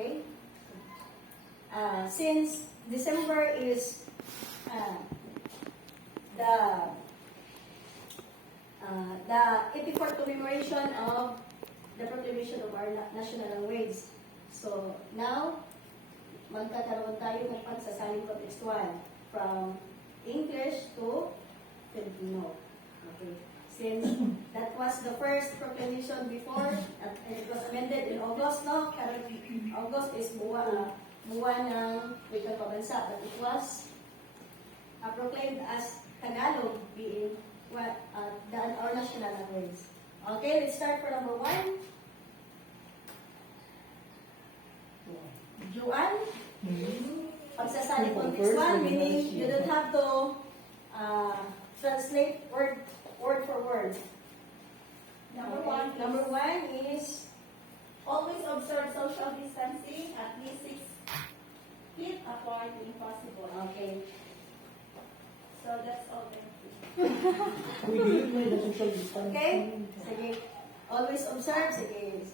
Okay? Since December is the 84th commemoration of the proclamation of our national language. So, now, magkakaroon tayo ng pagsasaling contextual from English to Filipino. Okay. Since that was the first proclamation before, and it was amended in August, no? August is buwan ng wikang pabansa, but it was proclaimed as Tagalog being our national language. Okay, let's start for number 1. Juan, pagsasali contextual, meaning you don't have to translate word for word. Number one is always observe social distancing at least 6 feet apart if possible. okay. So that's all. Okay? Sige. Always observe. Sige.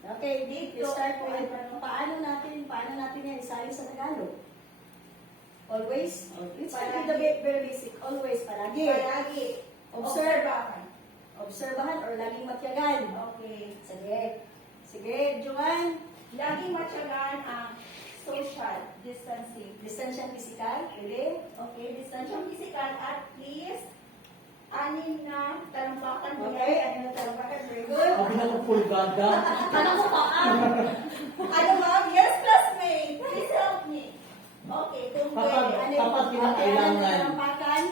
Okay, Dick, you start with paano natin yan isali sa Tagalog? Always? Let's start with the very basic. Always, palagi. Obserbahan or laging matyagan. Okay. Sige, Joanne. Laging matyagan ang social distancing. Distansyang physical. Pwede? Okay, distansiyang physical at least 6 na talampakan mo. Okay, ano na talampakan? Very good. Sabi na ng pulgada. Ano mo pa? Ano ma'am? Yes, classmate. Please help me. Okay, kung pwede. Kapag kinakailangan. Talampakan?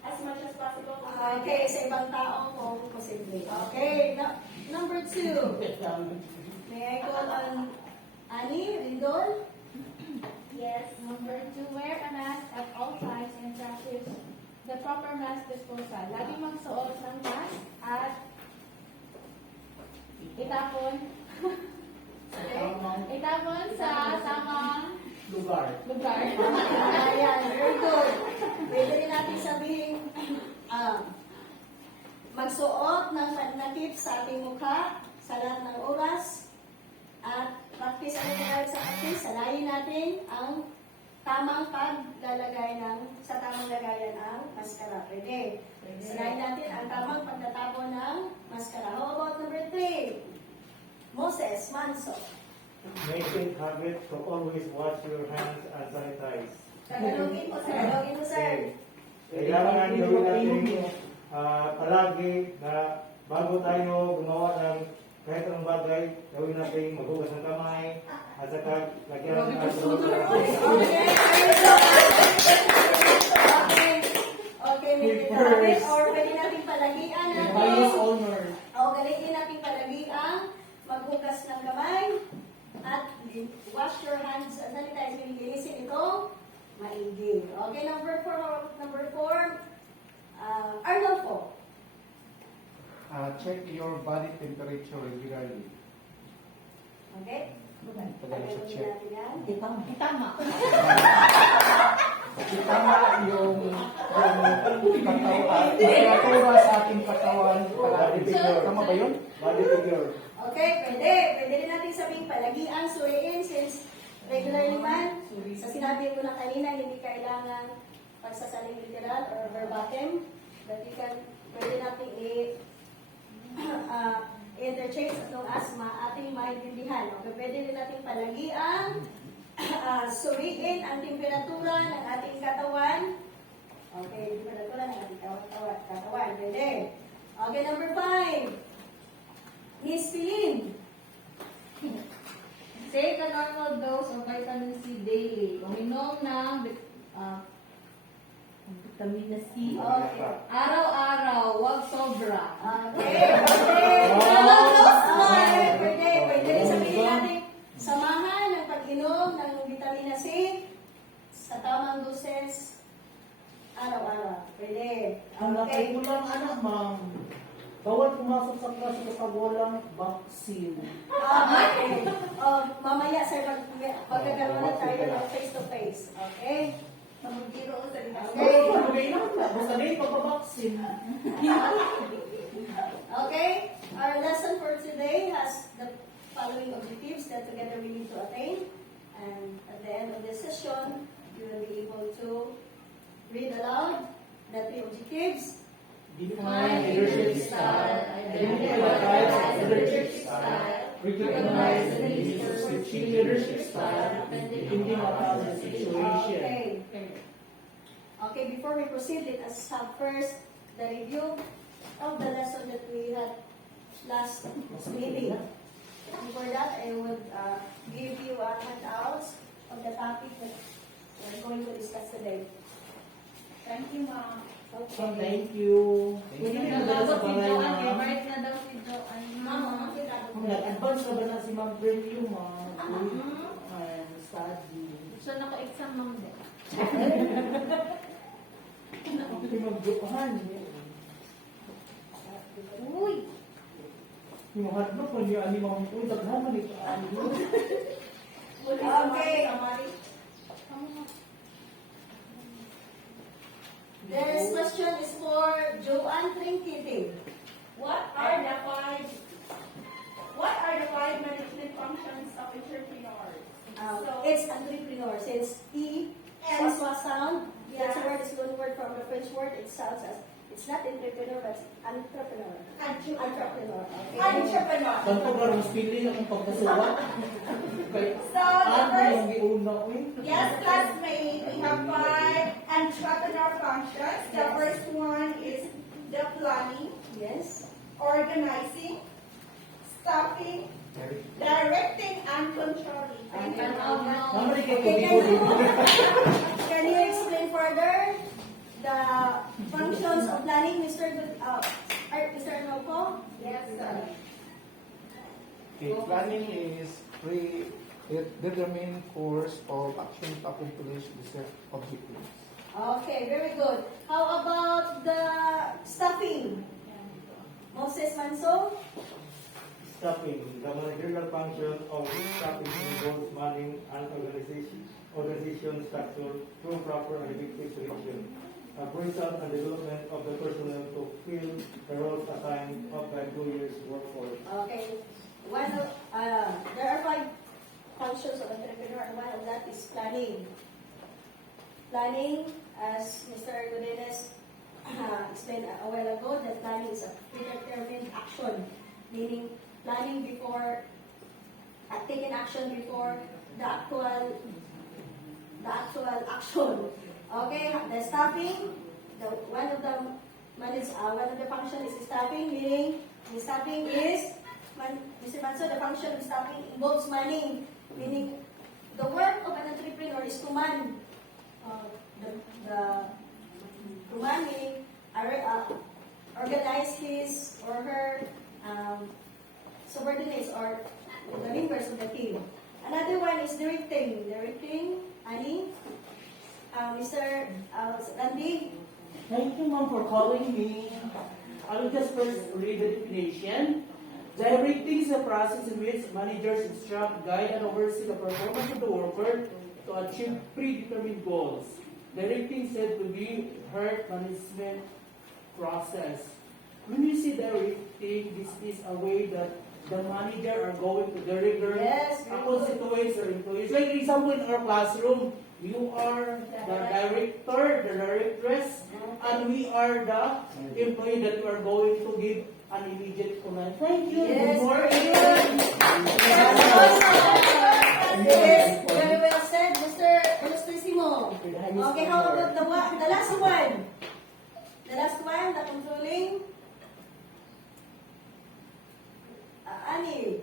As much as possible. Okay, sa ibang tao kung posible. Okay, number 2. May I call on Annie Rindol? Yes. Number 2, wear a mask at all times and practice the proper mask disposal. Lagi magsuot ng mask at itapon sa tamang Lugar. Ayan, very good. Pwede rin natin sabihin, magsuot ng panakip sa ating mukha sa lahat ng oras at practice ang nangyayari sa practice. Sanayin natin ang tamang paglalagay sa tamang lagayan ang maskara. Pwede. Sanayin natin ang tamang pagtatapon ng maskara. How about number 3? Moses Manso. Make it habit to always wash your hands and sanitize. Tagalogin mo, sir. Talogin mo, sir. Kailangan gawin natin palagi na bago tayo gumawa ng kahit anong bagay, gawin natin maghugas ng kamay at saka lagyan ng alcohol. Okay, make it a habit or pwede natin palagian Highest natin. honor. O galitin natin palagian, maghugas ng kamay, at wash your hands and sanitize. Linisin ito, maigi. Okay, number 4, Arnold po. Check your body temperature regularly. Okay? Tagalog sa check. natin yan. Tama. Tama yung katawan. Temperatura sa ating katawan. Tama ba yun? Body figure. Okay, pwede. Pwede rin natin sabihin palagian, suriin, since regularly man. Sa sinabi ko na kanina, hindi kailangan pagsasaling literal or verbatim. But you can, pwede natin interchange as long as ating maintindihan. Okay, pwede rin natin palagian, suriin ang temperatura ng ating katawan. Okay, temperatura ng ating katawan. Pwede. Okay, number 5. Miss Pilin. Take a normal dose of vitamin C daily. Uminom ng vitamin C. Okay. Araw-araw, huwag sobra. Okay. Pwede rin sabihin natin, samahan ng pag-inom ng vitamina C sa tamang doses araw-araw. Pwede. Ang Okay. mo lang, anak, ma'am. Bawal pumasok sa klase kapag walang vaccine. Okay. Mamaya, sir, magkakaroon na tayo ng face-to-face. Okay? Magbiro sa Okay. Basta na yung pagpabaksin. Okay? Our lesson for today has the following objectives that together we need to attain. And at the end of the session, you will be able to read aloud the 3 objectives. Define leadership style, identify the types of leadership style, recognize the needs for switching leadership style, and thinking about the situation. Okay, before we proceed, let us have first the review of the lesson that we had last meeting. Before that, I would give you a handout of the topic that we're going to discuss today. Thank you, Ma'am. So, thank you. Pwede na ba sa balay, ma'am? Favorite na daw si Joanne. Mama, Nag-advance na ba na si Ma'am Preview, ma'am? Ay, study. So, nako-exam ma'am din. Hindi mag-duhan. Uy! Yung hotdog ko niya, ani ma'am po, daghaman ito. Okay. This question is for Joanne Trinkiting. What are the five management functions of entrepreneurs? It's entrepreneur. Since E is a sound, that's a word is loan word from the French word. It sounds as it's not entrepreneur, but it's entrepreneur. Entrepreneur. Okay. Entrepreneur. Kanto ba rin spelling akong pagkasuwa? Kay So, the first, yung giuna, uy. yes, classmate, we have 5 entrepreneur functions. The Yes. first one is the planning, Yes. organizing, staffing, directing, and controlling. And Thank you. Mama, di kay Okay, kabigo. can you explain further the functions of planning, Mr. Mr. Anopo? Yes, sir. Okay, planning is predetermined course of action to accomplish the set objectives. Okay, very good. How about the staffing? Moses Manso? Staffing. The managerial function of staffing involves manning and organization structure through proper and effective selection, appraisal and development of the personnel to fill the roles assigned of the employer's workforce. Okay. There are 5 functions of entrepreneur, and one of that is planning. Planning, as Mr. Godinez explained a while ago, that planning is a predetermined action, meaning planning before, taking action before the actual action. Okay, the staffing, one of the functions is staffing, meaning the staffing is, Mr. Manso, the function of staffing involves manning, meaning the work of an entrepreneur is to man. To man meaning organize his or her subordinates or the members of the team. Another one is directing. Annie, Mr. Randy. Thank you, ma'am, for calling me. I will just first read the definition. Directing is a process in which managers instruct, guide, and oversee the performance of the worker to achieve predetermined goals. Directing is said to be herd management process. When you see directing, this is a way that the manager are going to deliver Yes, a very constituents or employees. Like example in our classroom, you are the director, the directress, and we are the employee that you are going to give an immediate command. Thank you. Yes, Good morning. very good. Yes, very well said, Mr. Ilustrisimo. Okay, how about the last one? The last one, the controlling. Annie.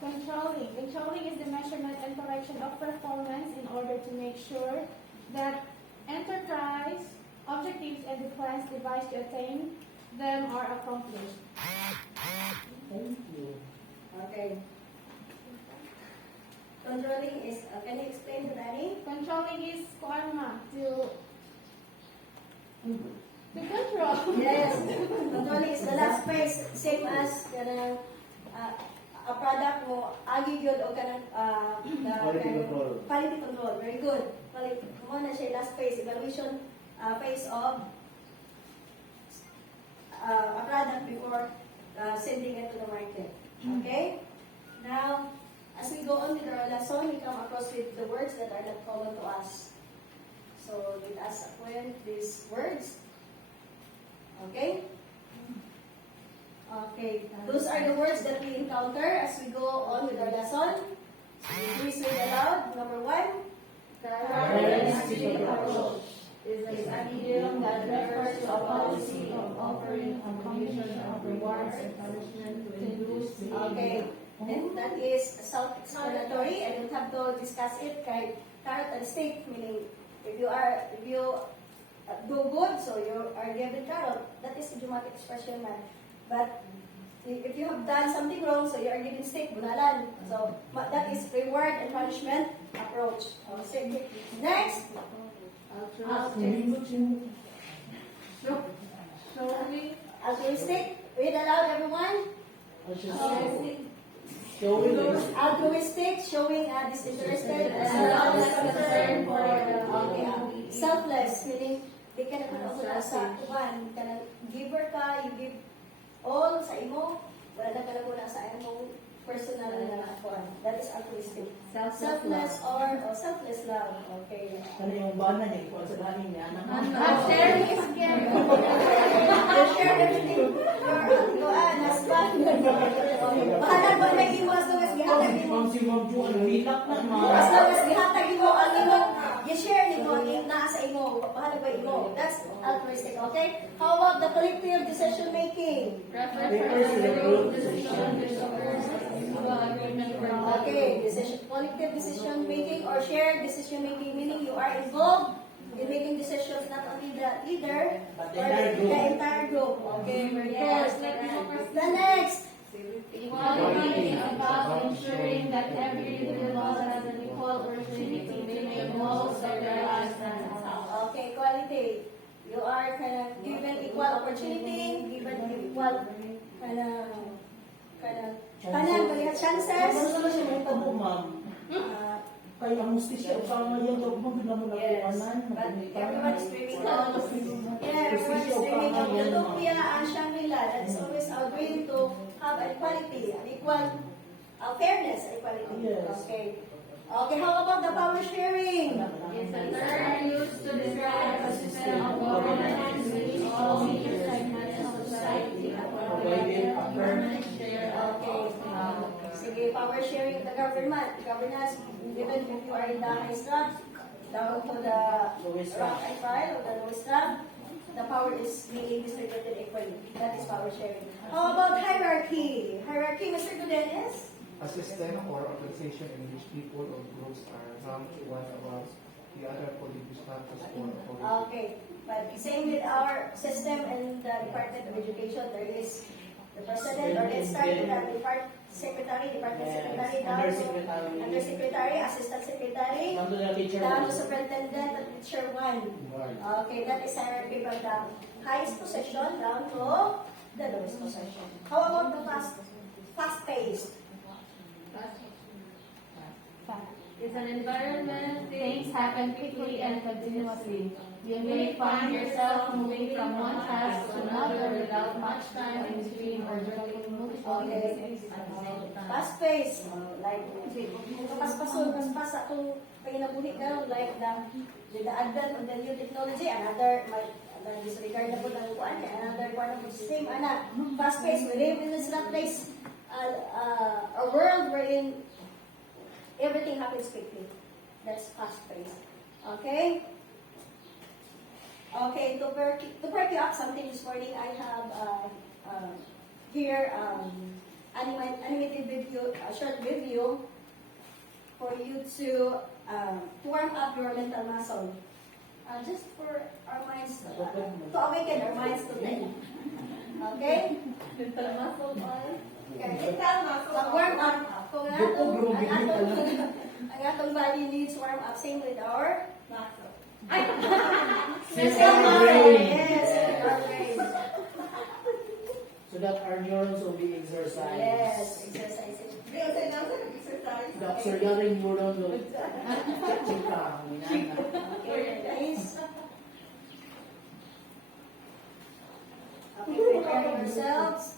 Controlling is the measurement and correction of performance in order to make sure that enterprise objectives and the plans devised to attain them are accomplished. Thank you. Okay. Controlling is, can you explain to Annie? Controlling is to control. Yes, controlling is the last phase, same as a product mo, agi yun o Quality control. Quality control, very good. Quality, mo na siya last phase, evaluation phase of a product before sending it to the market. Okay? Now, go on with our lesson, we come across with the words that are not common to us. So let us acquaint these words. Okay? Okay. Those are the words that we encounter as we go on with our lesson. So please read aloud. Number 1. Charismatic approach is an idiom that refers to a policy of offering a combination of rewards and punishment to induce behavior. Okay. And that is self-explanatory. I don't have to discuss it. Carrot and stick, meaning if you do good, so you are given carrot. That is idiomatic expression man. But if you have done something wrong, so you are given stick, bunalan. So that is reward and punishment approach. Okay. Next. Altruistic. Read aloud, everyone. Altruistic, showing disinterested, concern for selfless, meaning they cannot also sa one, kanang giver ka, you give all sa imo, wala na ka muna sa imong personal na kuan. That is altruistic. Selfless or selfless love. Okay. Ano yung bana niya, kung sa dating niya, Sharing is caring. You share everything. Your husband. Bahala ba na imo as long as gihatag imo. Kung si Ma'am Ju, ang hilak na As long as gihatag imo ang imo, i-share nimo ang naa sa imo. Bahala ba imo. That's altruistic, okay? How about the collective decision making? refers to the group decision. Okay, collective decision making or shared decision making, meaning you are involved in making decisions not only the leader But or the entire group. the entire group. Okay, very good. The next. Equality is about ensuring that every individual has an equal opportunity to make the most of their lives and health. Okay, equality. You are kind of given equal opportunity, given equal kind of chances. Ano na siya may tabo, ma'am? Uh, Kaya ang mustisya, usama yan, daw mo na mo Yes, nakuhanan. but everyone is dreaming of everyone is dreaming of utopia and Shangri-La. That is always our dream to have equality, an equal fairness, equality. Yes. Okay. Okay, how about the power sharing? It's a term used to describe a system of governance in which all major segments of society are provided a permanent share of Okay. Sige, power sharing the governance, even if you are in the highest rank, down to the Lowest rank and file or the lowest rank, the power is being distributed equally. That is power sharing. How about hierarchy? Hierarchy, Mr. Gudenes? A system or organization in which people or groups are ranked one above the other according to status or authority. Okay, but same with our system and the Department of Education, there is the president, or let's start with the department secretary, down to undersecretary, assistant secretary, Down to the teacher. down to superintendent, and teacher 1. Okay, that is hierarchy from the highest position down to the lowest position. How about the fast-paced? It's an environment things happen quickly and continuously. You may find yourself moving from one task to another without much time in between or juggling multiple Okay. tasks at the same time. Fast-paced, like, pas atong paginabuhi ka, like with the advent of the new technology, another, disregard na po ng kuan, another one of the same, fast-paced, we live in this place, a world wherein everything happens quickly. That's fast-paced. Okay? Okay, to perk you up something this morning, I have here animated video, a short video for you to warm up your mental muscle. Just for our minds, to awaken our minds today. Okay? Mental muscle oil. Okay. Mental muscle Mag-warm up. Kung ang atong body needs warm up, same with our muscle. Yes, our brain. So that our neurons will be exercised. Yes, exercising. Exercise. The auxiliary neurons will chika. Okay, guys. Okay, prepare yourselves.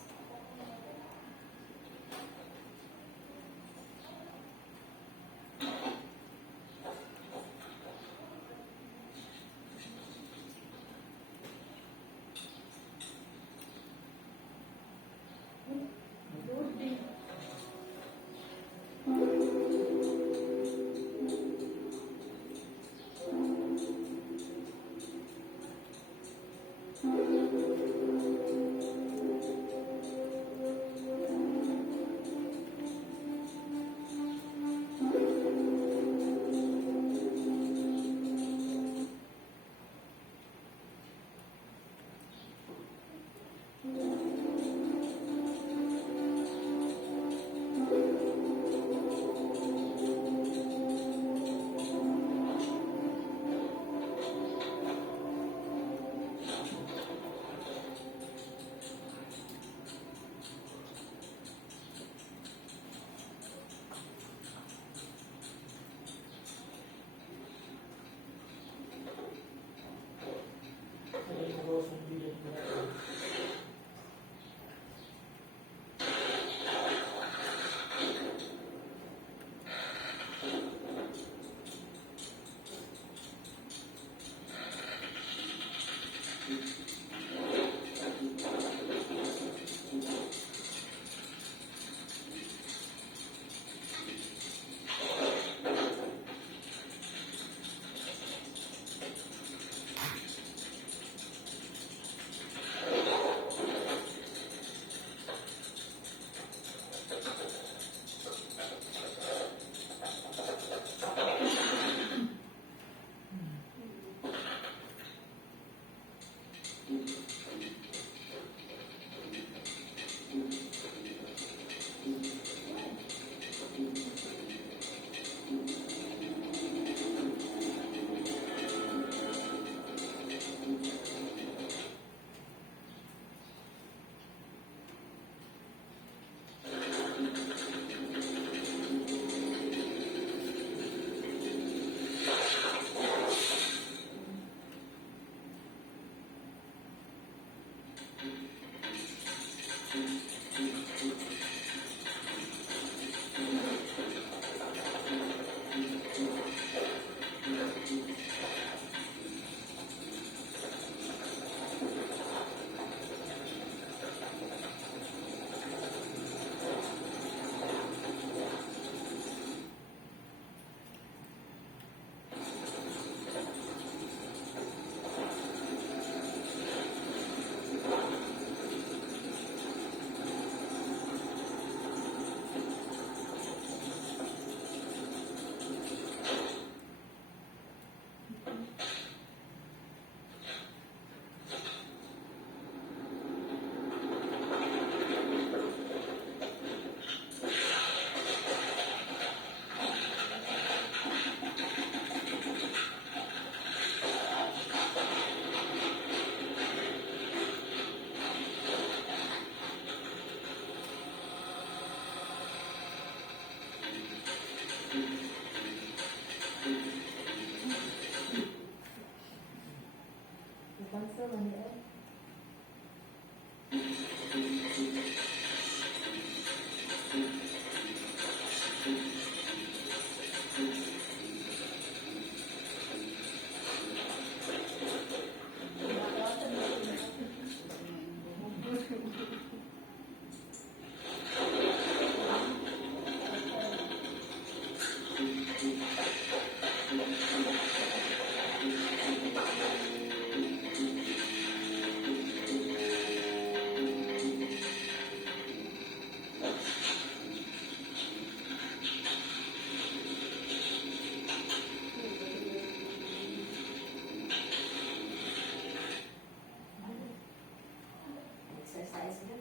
Exercise mo.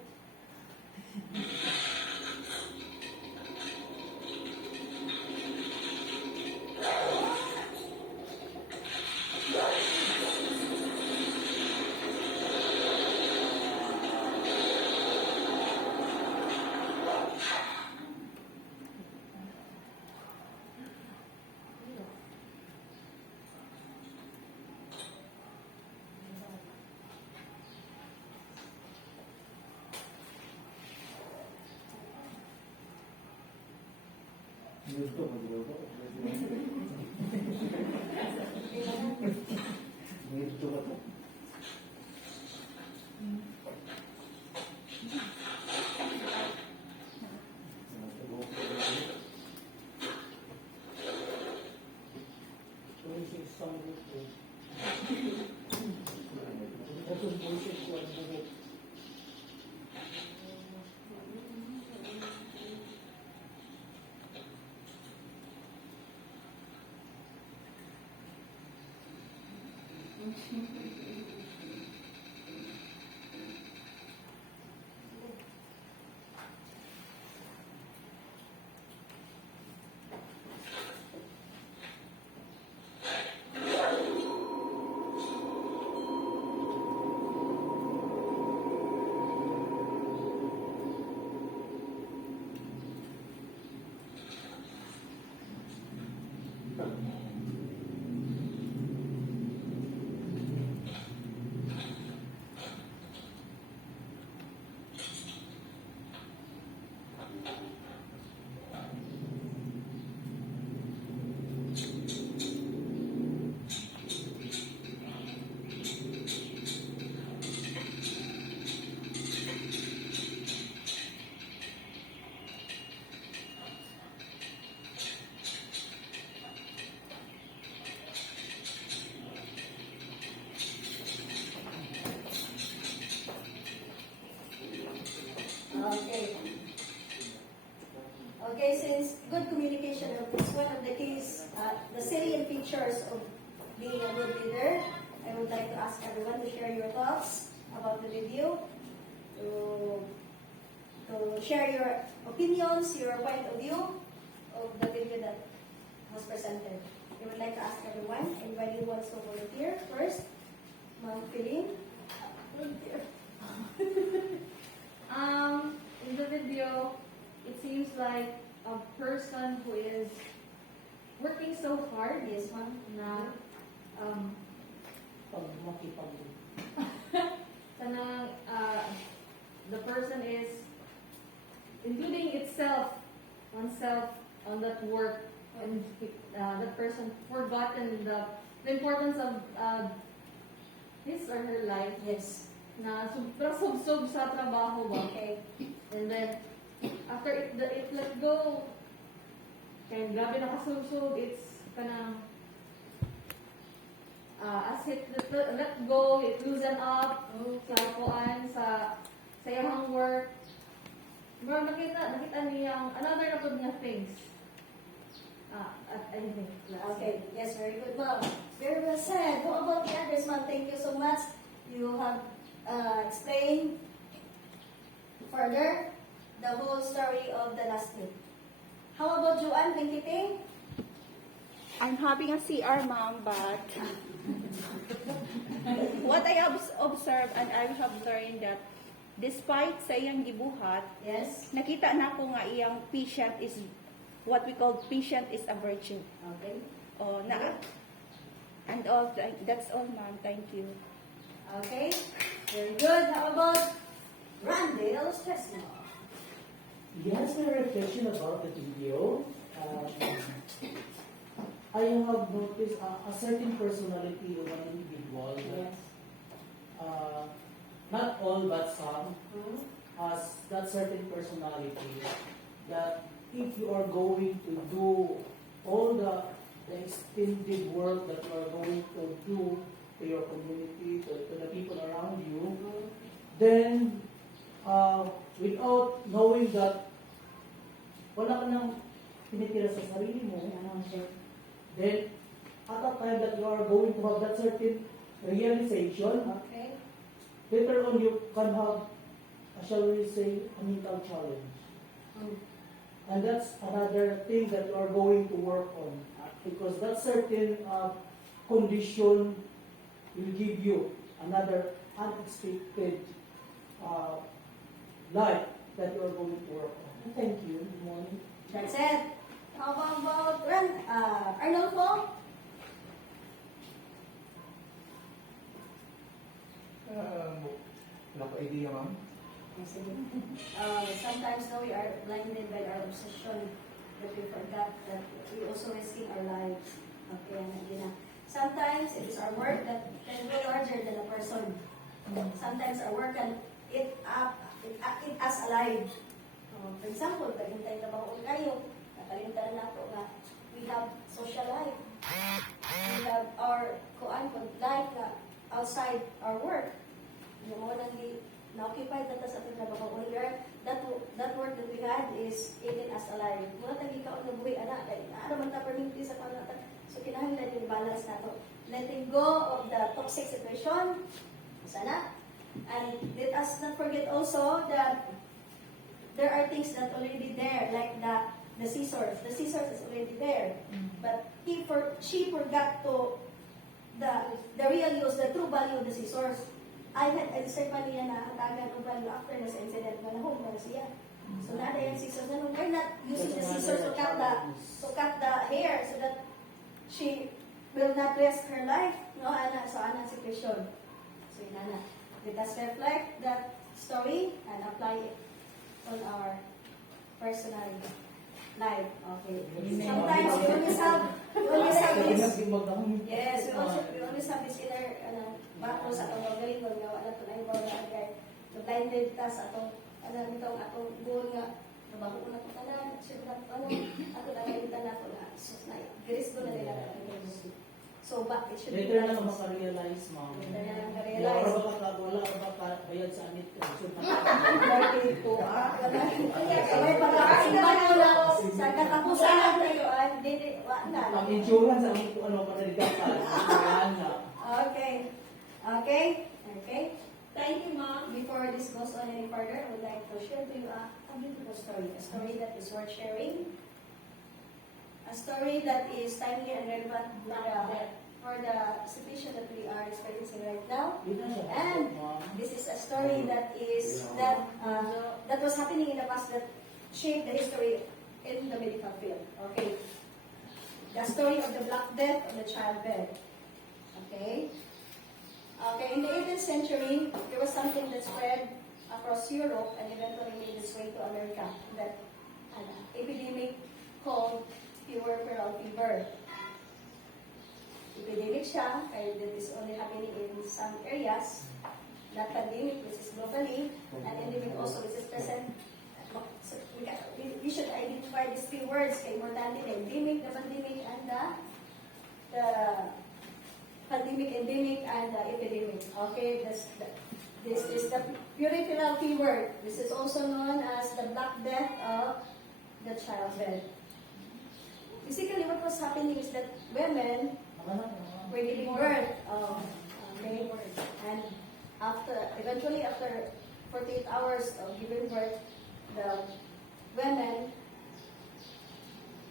Dito, magluto. Dito ba ito? Okay. Okay, since good communication is one of the keys, the salient features of being a good leader, I would like to ask everyone to share your thoughts about the video, to share your opinions, your point of view of the video that was presented. I would like to ask everyone, anybody who wants to volunteer first? Ma'am Philin? Volunteer. In the video, it seems like a person who is working so hard, Yes, ma'am. na Pag makipag sana the person is including oneself on that work, and that person forgotten the importance of his or her life, Yes. na sobrang sub sa trabaho ba. Okay. And then, after it let go, and grabe nakasubsob, it's kanang, as it let go, it loosen up, sa kuan, sa iyang work. Pero nakita niya another na po niya things. I think. Okay. Yes, very good, ma'am. Very well said. How about the others, ma'am? Thank you so much. You have explained further the whole story of the last week. How about Joanne Bingkiting? I'm having a CR, ma'am, but what I have observed and I have learned that despite sa iyang gibuhat, Yes. nakita na ko nga iyang patient is what we call patient is a virtue. Okay. Oh, na and all that's all, ma'am. Thank you. Okay. Very good. How about Randall's testimony? Yes, my reflection about the video. I have noticed a certain personality of an individual. Yes. Not all, but some Hmm? has that certain personality that if you are going to do all the extended work that you are going to do to your community, to the people around you, then without knowing that wala ka nang tinitira sa sarili mo, then at a time that you are going to have that certain realization, Okay. later on you can have, shall we say, a mental challenge. And that's another thing that you are going to work on, because that certain condition will give you another unexpected life that you are going to work on. Thank you. Good morning. That's it. How about Arnolfo? Wala ko idea, ma'am. Sometimes now we are blinded by our obsession that we forgot that we also risking our lives. Okay, yun na. Sometimes it is our work that can go larger than a person. Sometimes our work can eat us alive. For example, kahintay na bang kayo, nakalimtan na ito nga we have social life. We have our life na outside our work. Yung mga nang na-occupy na sa ating trabaho. That work that we had is eating us alive. Muna tagi ka na buhay, anak. Ano man ta perminti sa panatan. So, kinahanglan yung balance na to. Letting go of the toxic situation. Sana. And let us not forget also that there are things that already there, like the scissors. The scissors is already there. But she forgot to the real use, the true value of the scissors. I said pa niya na hatagan o value after na sa incident na home na siya. So nada yung scissors na why not using the scissors to cut the hair so that she will not waste her life. No, ana, so ana si question. So inana. Let us reflect that story and apply it on our personal life. Okay. Sometimes we always have this. Yes, we always have this inner battle sa atong magalingon nga wala to na ibaw na agay. So blinded ta sa atong atong goal nga trabaho ko na to tanan, siyempre ato na nalitan nato na sus na giris ko na nila. So but it should be later na maka-realize, ma'am. Later na maka-realize. Wala ka bayad sa anit ko. Sabay pagkakasimpan ko na sa katapusan na tayo, hindi, wala. Ang insurance, ano pa rin Okay. Thank you, Mom. Before this goes on any further, I would like to share to you a beautiful story. A story that is worth sharing. A story that is timely and relevant for the situation that we are experiencing right now. And this is a story that was happening in the past that shaped the history in the medical field. Okay. The story of the Black Death of the childbed. Okay. In the 18th century, there was something that spread across Europe and eventually made its way to America. That epidemic called puerperal fever. Epidemic siya, kaya that is only happening in some areas. Not pandemic, which is globally, and endemic also, which is present. So we should identify these three words, kay mortality, the endemic, the pandemic, and the pandemic, endemic, and the epidemic. Okay, this is the puerperal fever. This is also known as the Black Death of the childbed. Basically, what was happening is that women were giving birth. Okay, and eventually after 48 hours of giving birth, the women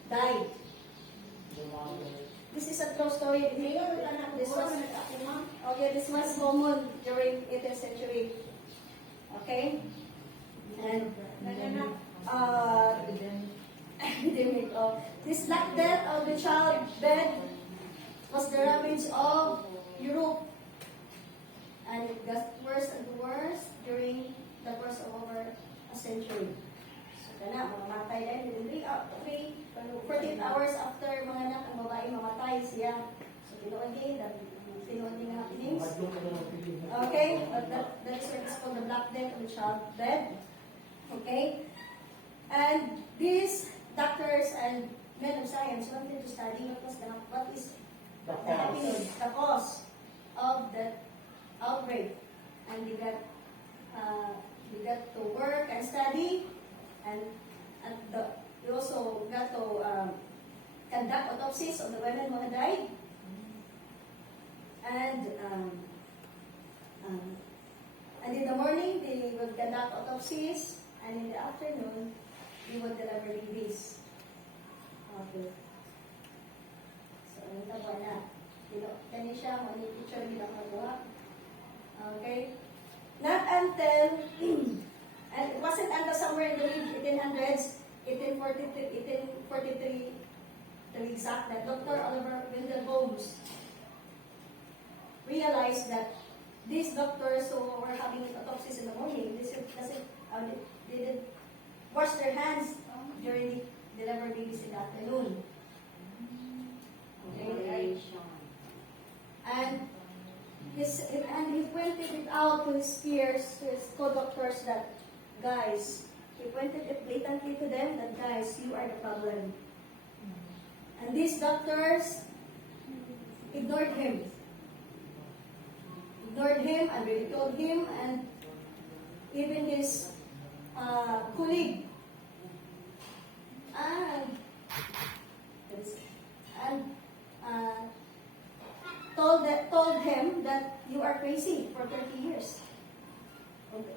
died. This is a true story. This was common during 18th century. Okay? And epidemic of this Black Death of the childbed was the ravage of Europe, and it got worse and worse during the course of over a century. So kana mamamatay din 48 hours after mga anak ang babae mamatay siya. So tinuod din nga happenings. Okay, but that is what is called the Black Death of the childbed. Okay, and these doctors and men of science wanted to study what is The the happening, the cause of that outbreak, and we got to work and study, and we also got to conduct autopsies on the women who had died, and in the morning they would conduct autopsies, and in the afternoon we would deliver babies. Okay. So, ano tabo na? Kani siya, mani picture bilang magawa. Okay? Not until, and it wasn't until somewhere in the 1800s, 1843 to be exact, that Dr. Oliver Wendell Holmes realized that these doctors who were having autopsies in the morning, they didn't wash their hands during the delivery babies in the afternoon. Okay? And he pointed it out to his peers, to his co-doctors, that, guys, he pointed it blatantly to them that, guys, you are the problem. And these doctors ignored him. And ridiculed him, and even his colleague. Told him that you are crazy for 30 years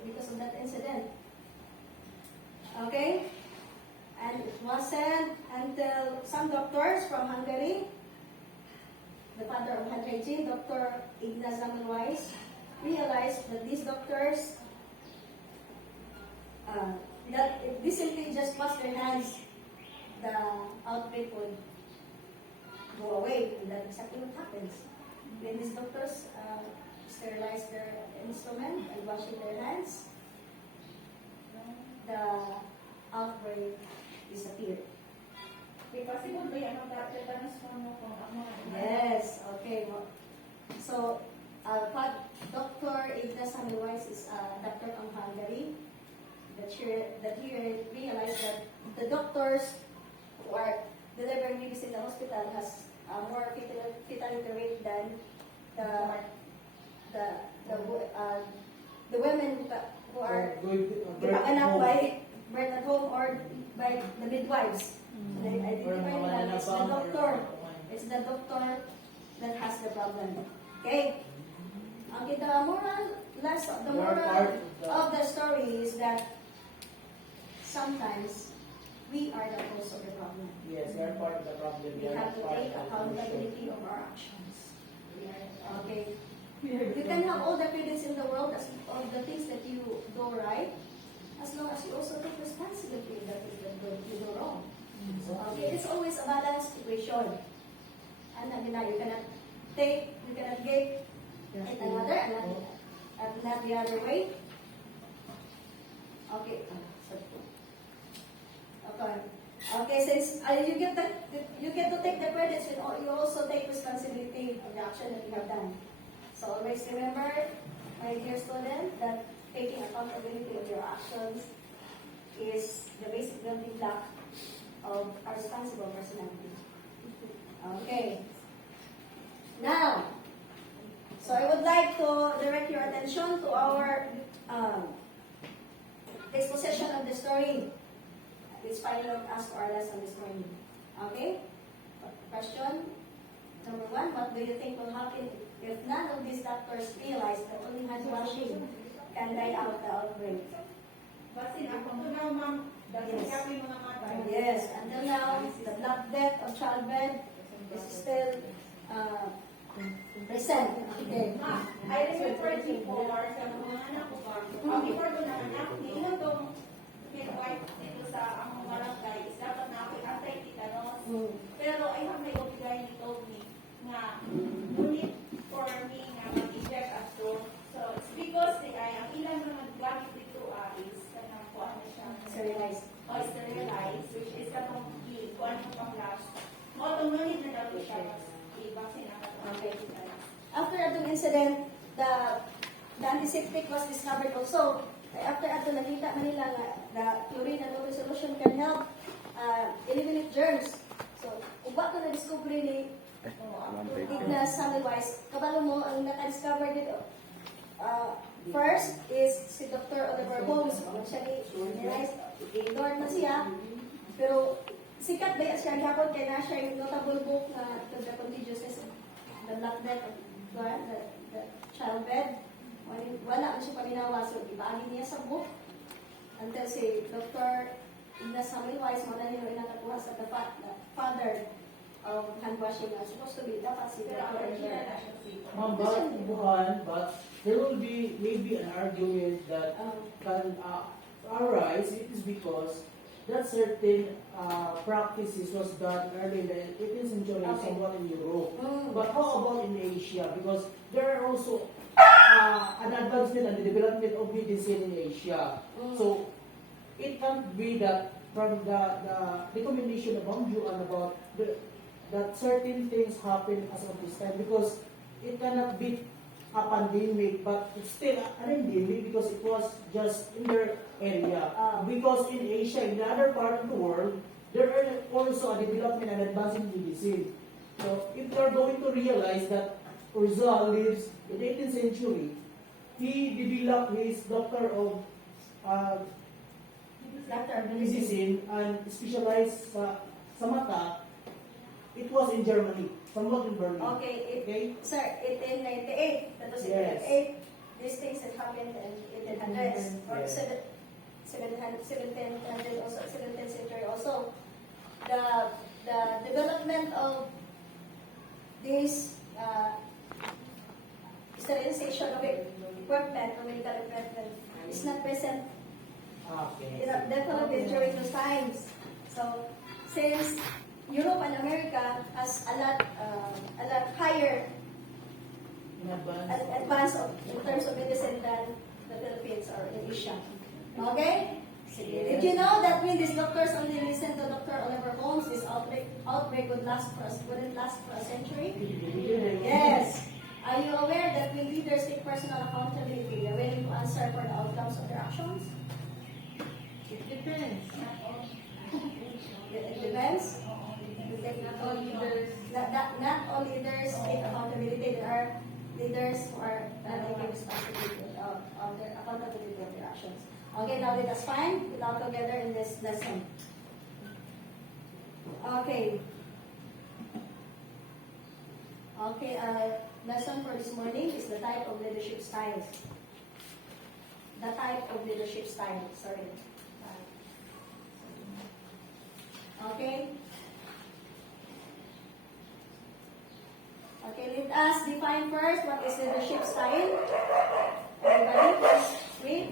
because of that incident. Okay? And it wasn't until some doctors from Hungary, the father of hand hygiene, Dr. Ignaz Semmelweis, realized that these doctors, that if they simply just wash their hands, the outbreak would go away, and that's exactly what happens. When these doctors sterilize their instrument and washing their hands, the outbreak disappeared. Because it would be another transform mo kung ang mga Yes, okay. So, Dr. Ignaz Semmelweis is a doctor from Hungary that he realized that the doctors who are delivering babies in the hospital has a more fatality rate than the women who are gipaganap by birth at home or by the midwives. So they identify that it's the doctor. It's the doctor that has the problem. Okay? Okay, the moral of the story is that sometimes we are the cause of the problem. Yes, we are part of the problem. We have to take accountability of our actions. Okay? You can have all the credits in the world of the things that you do right, as long as you also take responsibility of the things that you do wrong. Okay, it's always a balanced situation. And you cannot give it another and not the other way. Okay. Okay, since you get to take the credits, you also take responsibility of the action that you have done. So always remember, my dear student, that taking accountability of your actions is the basic building block of a responsible personality. Okay. Now, so I would like to direct your attention to our exposition of the story. It's final us to our lesson this morning. Okay? Question number 1, what do you think will happen if none of these doctors realize that only hand washing can die out the outbreak? Basin ako na ma'am, dahil kami mga matay. Yes, until now, the black death of childbed is still present. Okay. I remember before, sa mga anak ko ba, before ko na anak, niinong tong midwife dito sa ang barangay, is dapat na ako anti-tetanus. Pero I have my OB-GYN told me na ngunit for me na mag-inject ato. So it's because ang ilang mga gamit dito is kanang kuha na siya Sterilized. Sterilized, which is katong kuha na pang last. Mo itong ngunit na daw siya i-vaccine na Okay. After that incident, the antiseptic was discovered also. After ato nakita Manila nga the chlorine and water solution can help eliminate germs. Kung ba't na na-discover ni Ignace Semmelweis, kabalo mo, ang naka-discover dito, first is si Dr. Oliver Holmes. Siya i-ignore man siya, pero sikat ba siya gapon kaya na siya yung notable book na The Contagiousness of the Black Death of the Childbed. Wala ang siya paminawa, so ipaagi niya sa book until si Dr. Ignace Semmelweis mo na niyo inakakuha sa the father of hand washing na supposed to be dapat si Pero Dr. original Oliver. na siya si But there will be maybe an argument that can arise. It is because that certain practices was done early in the 18th century, Okay. somewhat in Europe. Mm. But how about in Asia? Because there are also an advancement and the development of medicine in Asia. Mm. So it can't be that from the recommendation of Bang Juan about that certain things happen as of this time, because it cannot be a pandemic, but it's still an endemic because it was just in their area. Because in Asia, in the other part of the world, there are also a development and advancing medicine. So if they are going to realize that Rizal lives in the 18th century, he developed his doctor of medicine and specialized sa mata. It was in Germany, somewhat in Berlin. Okay, sir, 1898. That was Yes. 1898. These things that happened in 1800s or Yes. 1700 also, 17th century also. The development of this sterilization of equipment, of medical equipment, is not present. Okay. Definitely during those times. So, since Europe and America has a lot higher In advance. advance in terms of medicine than the Philippines or in Asia. Okay? Did you know that when these doctors only listen to Dr. Oliver Holmes, this outbreak wouldn't last for a century? Yes. Are you aware that when leaders take personal accountability, they're willing to answer for the outcomes of their actions? It depends. It depends. Not all leaders. Not all leaders take accountability. There are leaders who are not taking responsibility of their accountability of their actions. Okay, now let us find it all together in this lesson. Okay. Okay, lesson for this morning is the type of leadership styles. The type of leadership style, sorry. Okay. Okay, let us define first what is leadership style. Everybody, please read.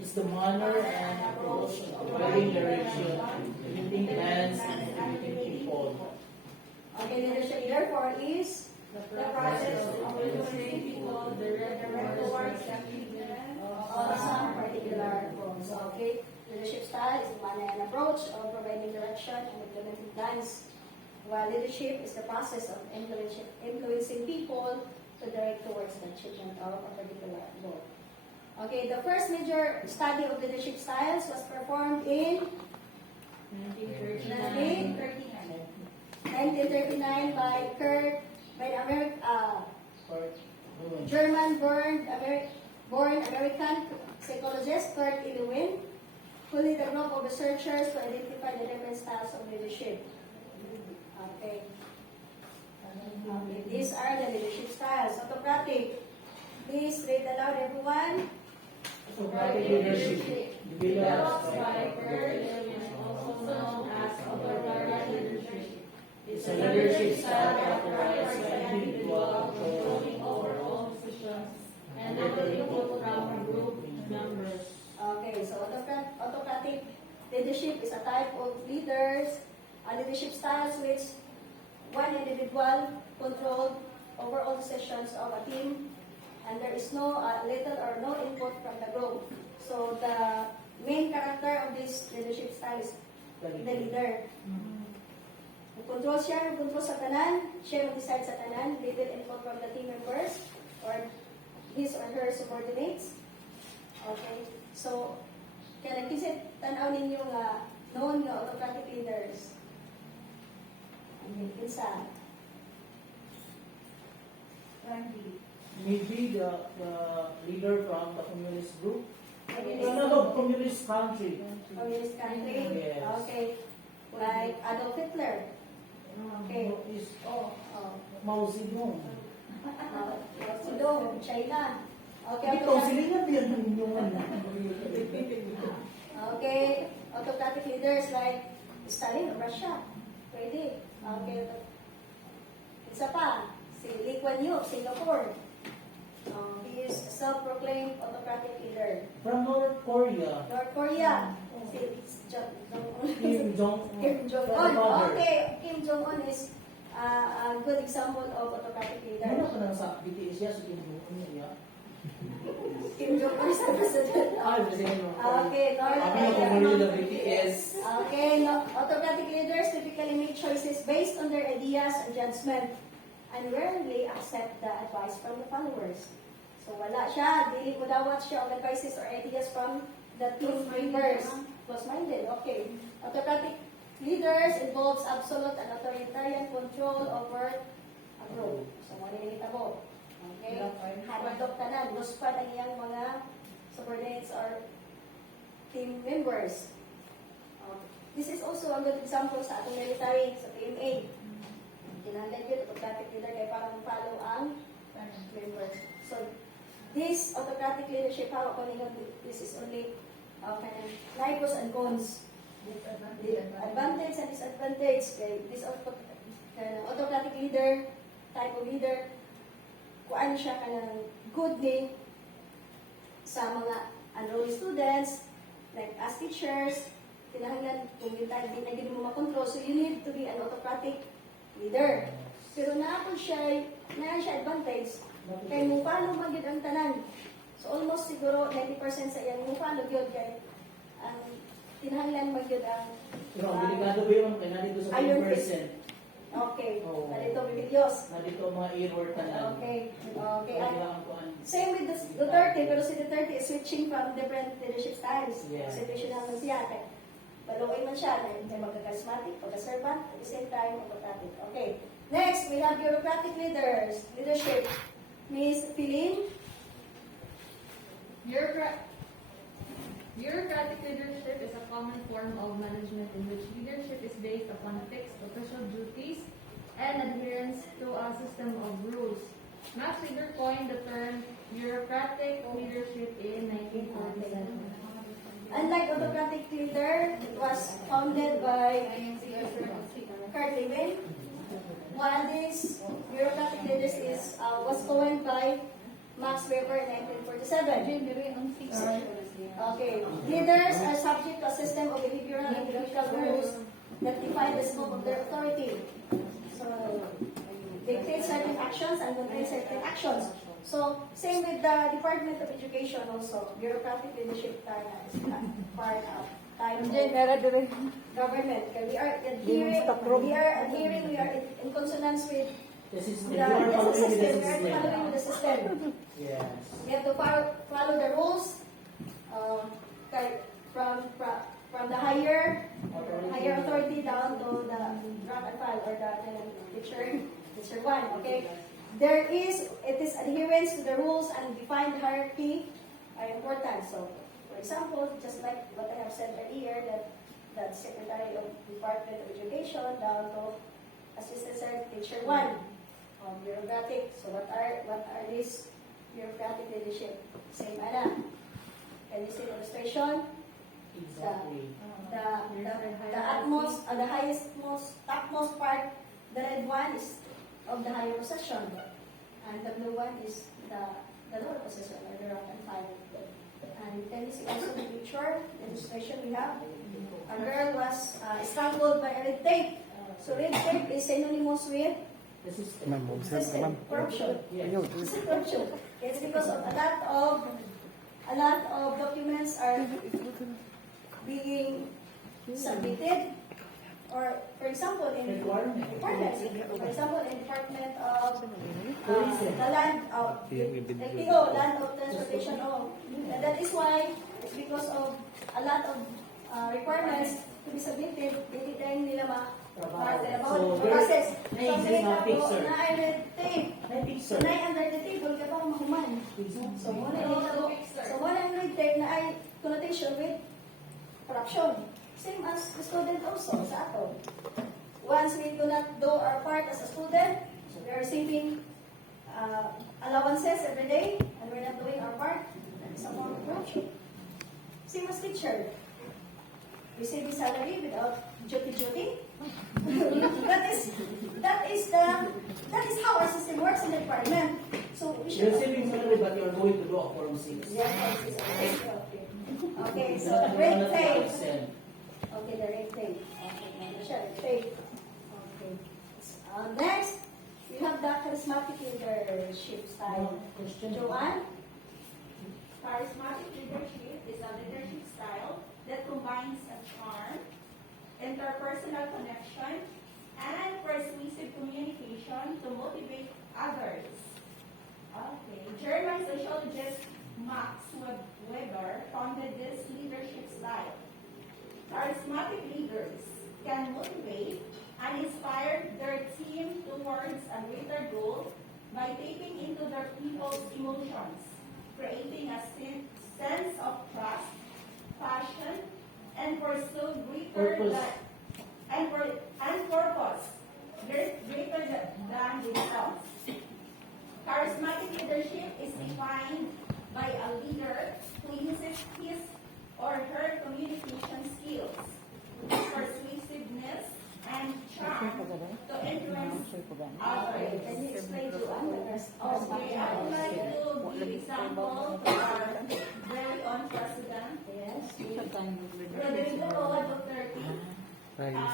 It's the manner and approach of guiding direction, leading plans, and motivating people. Okay, leadership therefore is the process of influencing people direct towards the achievement of some particular goals. Okay, leadership style is the manner and approach of providing direction and implementing plans, while leadership is the process of influencing people to direct towards the achievement of a particular goal. Okay, the first major study of leadership styles was performed in 1939 by German-born American psychologist Kurt Lewin, who led a group of researchers to identify the different styles of leadership. Okay. These are the leadership styles. Autocratic. Please read aloud, everyone. Autocratic leadership develops by Kurt Lewin, also known as autocratic leadership. It's a leadership style characterized by an individual controlling overall decisions and the input from group members. Okay, so autocratic leadership is a type of leaders, leadership styles which one individual controlled overall decisions of a team, and there is no little or no input from the group. So the main character of this leadership style is the leader. Control siya, control sa tanan, siya mag-decide sa tanan, little input from the team members or his or her subordinates. Okay, so kaya nagkisit tanaw ninyo nga known nga autocratic leaders. Kinsa? Maybe the leader from the communist group. Communist No, communist country. Communist country? Yes. Okay. Like Adolf Hitler? Okay. Is Oh. Mao Zedong. Sudong, China. Okay, Ito, silingan din ang inyong Okay, autocratic leaders like Stalin of Russia. Pwede. Okay. Isa pa, si Lee Kuan Yew of Singapore. He is a self-proclaimed autocratic leader. from North Korea. North Korea, si Kim Jong Kim Jong-un. Okay, Kim Jong-un is a good example of autocratic Ano leader. ka na sa BTS siya sa Kim Jong-un niya? Kim Jong-un is the president. Kasi Okay, North Kami na Korea. pumuli ng BTS. Okay, autocratic leaders typically make choices based on their ideas and judgment and rarely accept the advice from the followers. So wala siya, dili mo dawat siya of advices or ideas from the team members. Close-minded, okay. Autocratic leaders involves absolute and authoritarian control over a group. So mo nilita mo. Okay? Hadok tanan, luspad ang iyang mga subordinates or team members. This is also a good example sa atong military, sa PMA. Kinahanglan yun, autocratic leader kay parang follow ang members. So, this autocratic leadership, how ako ningon, this is only like pros and cons. The advantage and disadvantage kay this autocratic leader, type of leader, kuan siya kanang good ni sa mga enrollee students, like as teachers, kinahanglan kung yung tayo din na gini mo makontrol, so you need to be an autocratic leader. Pero naapon siya advantage, kay mo follow magyud ang tanan. So almost siguro 90% sa iyang mo follow gyud kay ang kinahanglan magyud ang Pero ang delikado ba yun? Kaya nandito sa Ayun, 1%. okay, Oo. nalito videos. Nandito ang mga error tanan. Okay, okay. Kailangan ko ang Same with Duterte, pero si Duterte is switching from different leadership styles. Yes. Situational man siya. Baluoy man siya, may magka-charismatic, pagka-servant, at the same time, autocratic. Okay. Next, we have bureaucratic leaders. Leadership. Miss Philin. Bureaucratic leadership is a common form of management in which leadership is based upon fixed official duties and adherence to a system of rules. Max Weber coined the term bureaucratic leadership in 1947. Unlike autocratic leader, it was founded by Kurt Lewin. While this bureaucratic leaders was coined by Max Weber in 1947. Okay. Leaders are subject to a system of behavioral and political rules that define the scope of their authority. So, they take certain actions and contain certain actions. So, same with the Department of Education also. Bureaucratic leadership tayo is part of government. Okay, we are adhering, we are in consonance with the system. the You are following with system. the We are system. following with the system. Yes. We have to follow the rules from the higher authority down to the rank and file or the teacher one. Okay, it is adherence to the rules and defined hierarchy are important. So, for example, just like what I have said earlier, that the Secretary of Department of Education down to Assistant Secretary Teacher 1, bureaucratic. So, what are these bureaucratic leadership? Same ana. Can you see the illustration? Exactly. The topmost part, the red one is of the higher possession, and the blue one is the lower possession or the rank and file. And can you see also the picture, the illustration we have? A girl was strangled by a red tape. So red tape is synonymous with The system. system, corruption. Yes. It's a corruption. It's because of a lot of documents are being submitted, or for example in Requirement. requirements. For example, in Department of Tourism. the land of LTO, Land of Transportation. And that is why it's because of a lot of requirements to be submitted, hindi tayo nila So, process. Nay, Sabi say nga ako, fixer. na I red tape. Nay, So, fixer. na under the table, ka pa mahuman. So, muna ang red tape na ay connotation with corruption. Same as the student also sa ato. Once we do not do our part as a student, so we are receiving allowances every day, and we're not doing our part, that is a form of corruption. Same as teacher. Receiving salary without duty. that is how our system works in the department. So we You're should. receiving salary, but you're going to do a Form 6. Yes, okay. Okay, so the red tape. Okay, the red tape. Okay, sure, tape. Okay. Next, we have the charismatic leadership style. Question. Joanne? Charismatic leadership is a leadership style that combines a charm, interpersonal connection, and persuasive communication to motivate others. Okay. German sociologist Max Weber founded this leadership style. Charismatic leaders can motivate and inspire their team towards a greater goal by tapping into their people's emotions, creating a sense of trust, passion, and pursue greater greater than themselves. Charismatic leadership is defined by a leader who uses his or her communication skills, persuasiveness, and charm to influence others. Can you explain Joanne what Okay, I would like to give example to our very own president, Yes. Rodrigo Roa Duterte, saying that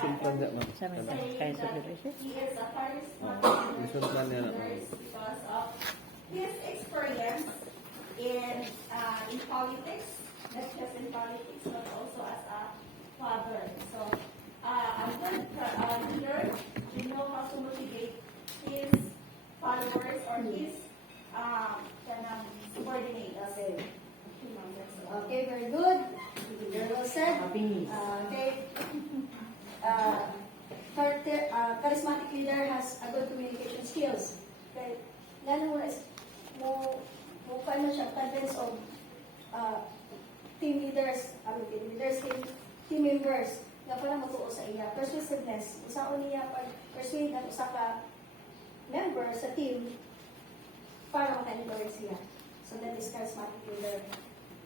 he is a charismatic leader because of his experience in politics, not just in politics, but also as a father. So, a good leader should know how to motivate his followers or his subordinates. Okay, very good. Very well said. Happy News. Okay. Charismatic leader has a good communication skills. Okay. Lalo mo paano siya convince of team members na para matuo sa iya. Persuasiveness. Usaon niya pag-persuade ang usa ka member sa team para maka-encourage siya. So that is charismatic leader.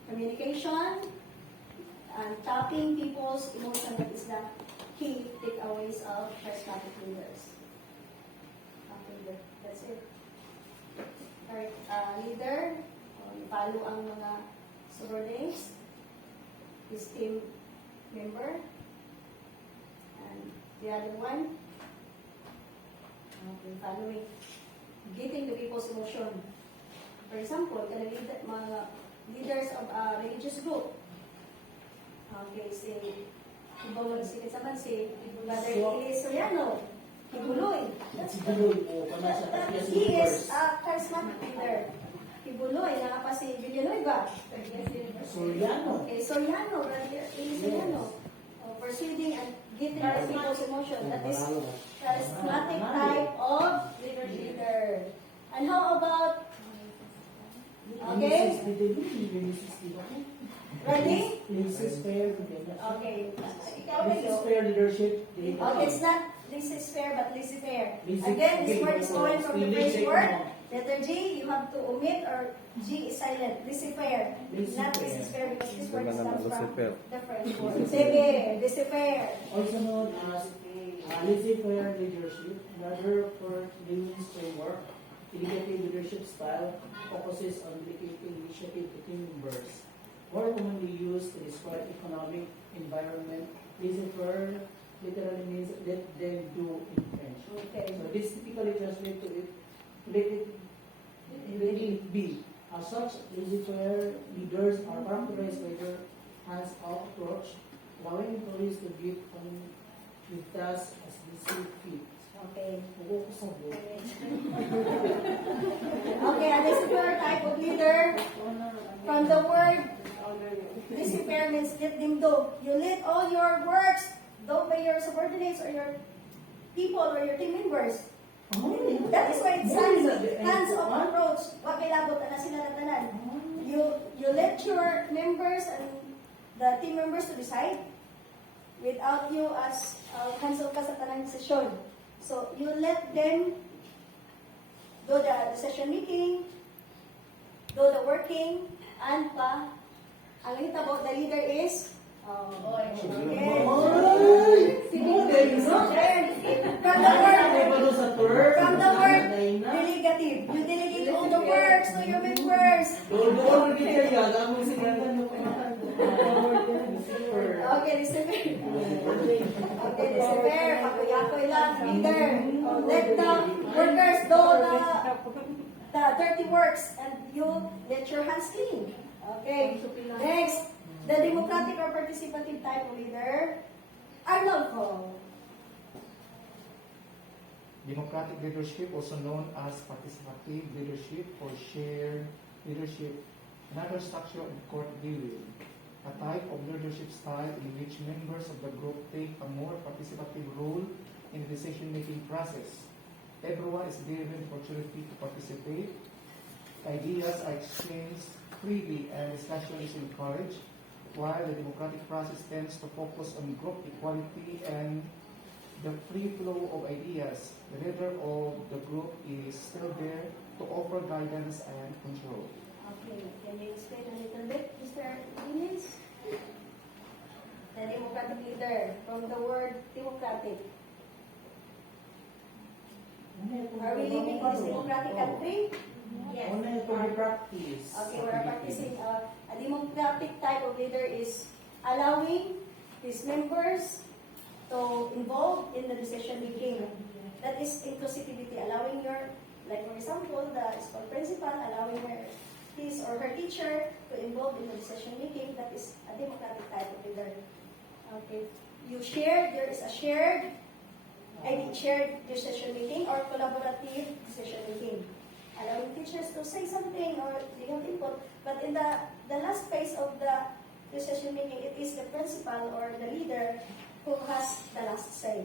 Communication and tapping people's emotion, that is the key takeaways of charismatic leaders. Okay, that's it. Alright, leader, follow ang mga subordinates, his team member, and the other one, okay, following, getting the people's emotion. For example, mga leaders of a religious group. Okay, si Brother Eli Soriano, Hibuloy. He is a charismatic leader. Hibuloy, nga pa si Villanueva. Soriano. Okay, Soriano, Brother Eli Soriano. Persuading and getting the people's emotion. That is charismatic type of leader. And how about, okay? Ready? Okay. This is fair leadership. Okay, it's not laissez-faire, but laissez-faire. Laissez- Again, this okay, word is so going from the English, first take word. note. Letter G, you have to omit, or G is silent. Laissez-faire. Not Laissez-faire. laissez-faire, because this word comes from Laissez-faire. the French word. Sige, laissez-faire. Also known as laissez-faire leadership, another for Lewin's framework, delegated leadership style focuses on delegating initiative to team members. More commonly used to describe economic environment, laissez-faire literally means let them do in French. Okay. So this typically translates to let it be. As such, laissez-faire leaders are characterized by their hands-off approach, allowing employees to get on with tasks as they see fit. Okay. Huwag ko sa buo. Okay, a laissez-faire type of leader. From the word, laissez-faire means let them do. You let all your works done by your subordinates or your people or your team members. Oh, That is why it's yeah. hands-off approach. Wa kay labot na sila na tanan. You let your members and the team members to decide without you as hands-off ka sa tanang session. So you let them do the session making, do the working, and ang hitabo, the leader is Ay, from the word delegative. You delegate all the works to your members. Okay, receiver. Okay, receiver. Pakuyakoy lang, leader. Let the workers do the dirty works and you let your hands clean. Okay. Next, the democratic or participative type of leader. Arnold Paul. Democratic leadership, also known as participative leadership or shared leadership, another structure of court dealing, a type of leadership style in which members of the group take a more participative role in the decision-making process. Everyone is given the opportunity to participate. Ideas are exchanged freely and discussion is encouraged, while the democratic process tends to focus on group equality and the free flow of ideas. The leader of the group is still there to offer guidance and control. Okay, can you explain a little bit, Mr. Ines? The democratic leader, from the word democratic. Are we living in this democratic country? Yes. practice. Okay, we're practicing a democratic type of leader is allowing his members to involve in the decision making. That is inclusivity, allowing your, like for example, the school principal allowing his or her teacher to involve in the decision making. That is a democratic type of leader. Okay, there is a shared decision making or collaborative decision making. Allowing teachers to say something or they have input, but in the last phase of the decision making, it is the principal or the leader who has the last say.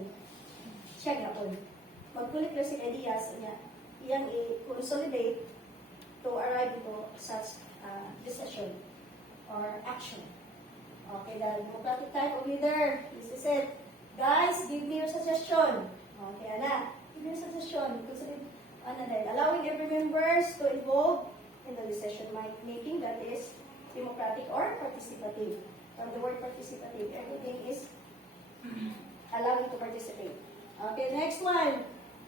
Siya gapon. Magkulit lang si ideas niya, iyang i-consolidate to arrive to such decision or action. Okay, the democratic type of leader, this is it. Guys, give me your suggestion. Okay, Ana, give me your suggestion. Allowing every members to involve in the decision making, that is democratic or participative. From the word participative, everything is allowing to participate. Okay, next one.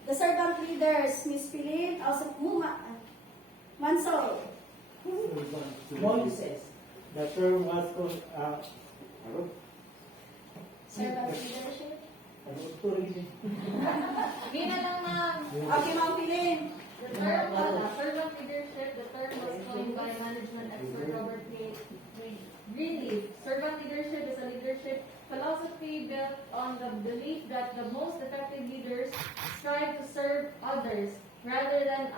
The servant leaders, Miss Philip, also Mansell. Moises. The term was called, Servant leadership. Hindi na lang, ma'am. Okay, Ma'am Philip. The term, servant leadership, the term was coined by management expert Robert Greenleaf. Servant leadership is a leadership philosophy built on the belief that the most effective leaders strive to serve others rather than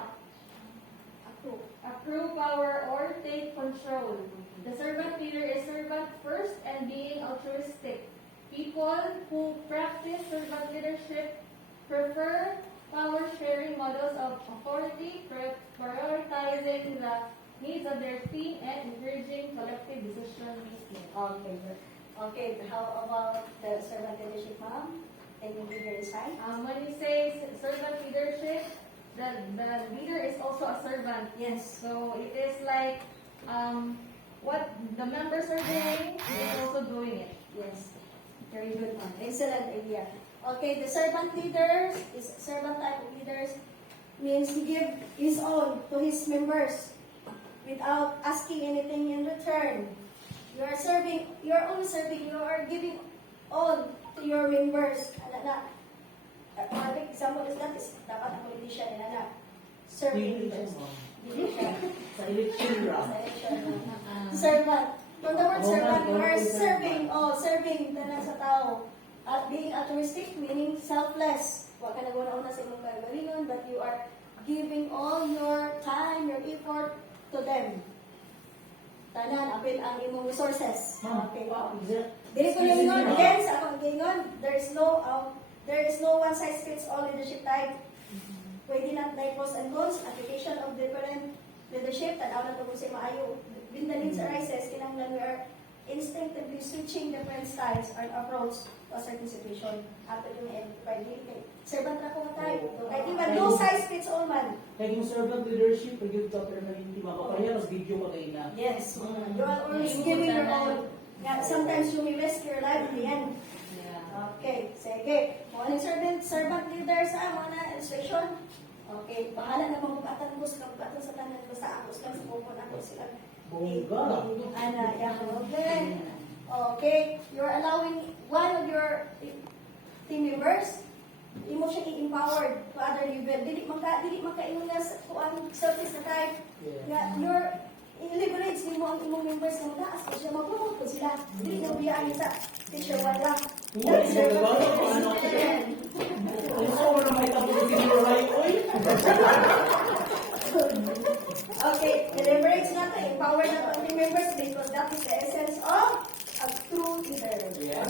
accrue power or take control. The servant leader is servant first and being altruistic. People who practice servant leadership prefer power-sharing models of authority, prioritizing the needs of their team and encouraging collective decision-making. Okay, good. Okay, how about the servant leadership, Ma'am? Can you give your insight? When you say servant leadership, the leader is also a servant. Yes. So it is like what the members are doing, he is also doing it. Yes. Very good, Ma'am. Excellent idea. Okay, the servant leaders, servant type of leaders, means he give his own to his members without asking anything in return. You are serving, you are only serving, you are giving all to your members. One example is that is dapat ang politician na serving leaders. Sa election round. Servant. From the word servant, you are serving tanan sa tao. At being altruistic, meaning selfless. Huwag ka naguna-una sa imong gagalingon, but you are giving all your time, your effort to them. Tanan, apil ang imong resources. Okay. Dili ko yung ingon, again, sa akong gingon, there There is no one-size-fits-all leadership type. Pwede na tayo pros and cons, application of different leadership, tanaw na ito kung sa maayo. When the needs arises, kinanglan we are instinctively switching different styles or approach to a certain situation. After yung identify, servant na ko tayo. Kahit iba, no size fits all man. Kaya yung servant leadership, pag yung chapter na hindi mapapaya, mas video ka kayo na. Yes. You are always giving your own. Yeah, sometimes you may risk your life in the end. Okay, sige. Mga servant leader sa mga illustration. Okay, bahala na magpapatan ko sa kapatan sa tanan. Basta ako lang sa pupon ako sila. Bongga. Ana, okay. Okay, you're allowing one of your team members, imo siya i-empowered to other level. Dili makaingon nga sa kuan surface na type. Nga, you're i-leverage mo ang imong members nga mataas ko siya, mag-promote ko sila. Dili na biyaan sa teacher wala. Okay, leverage natin, empower natin ang team members because that is the essence of a true leader.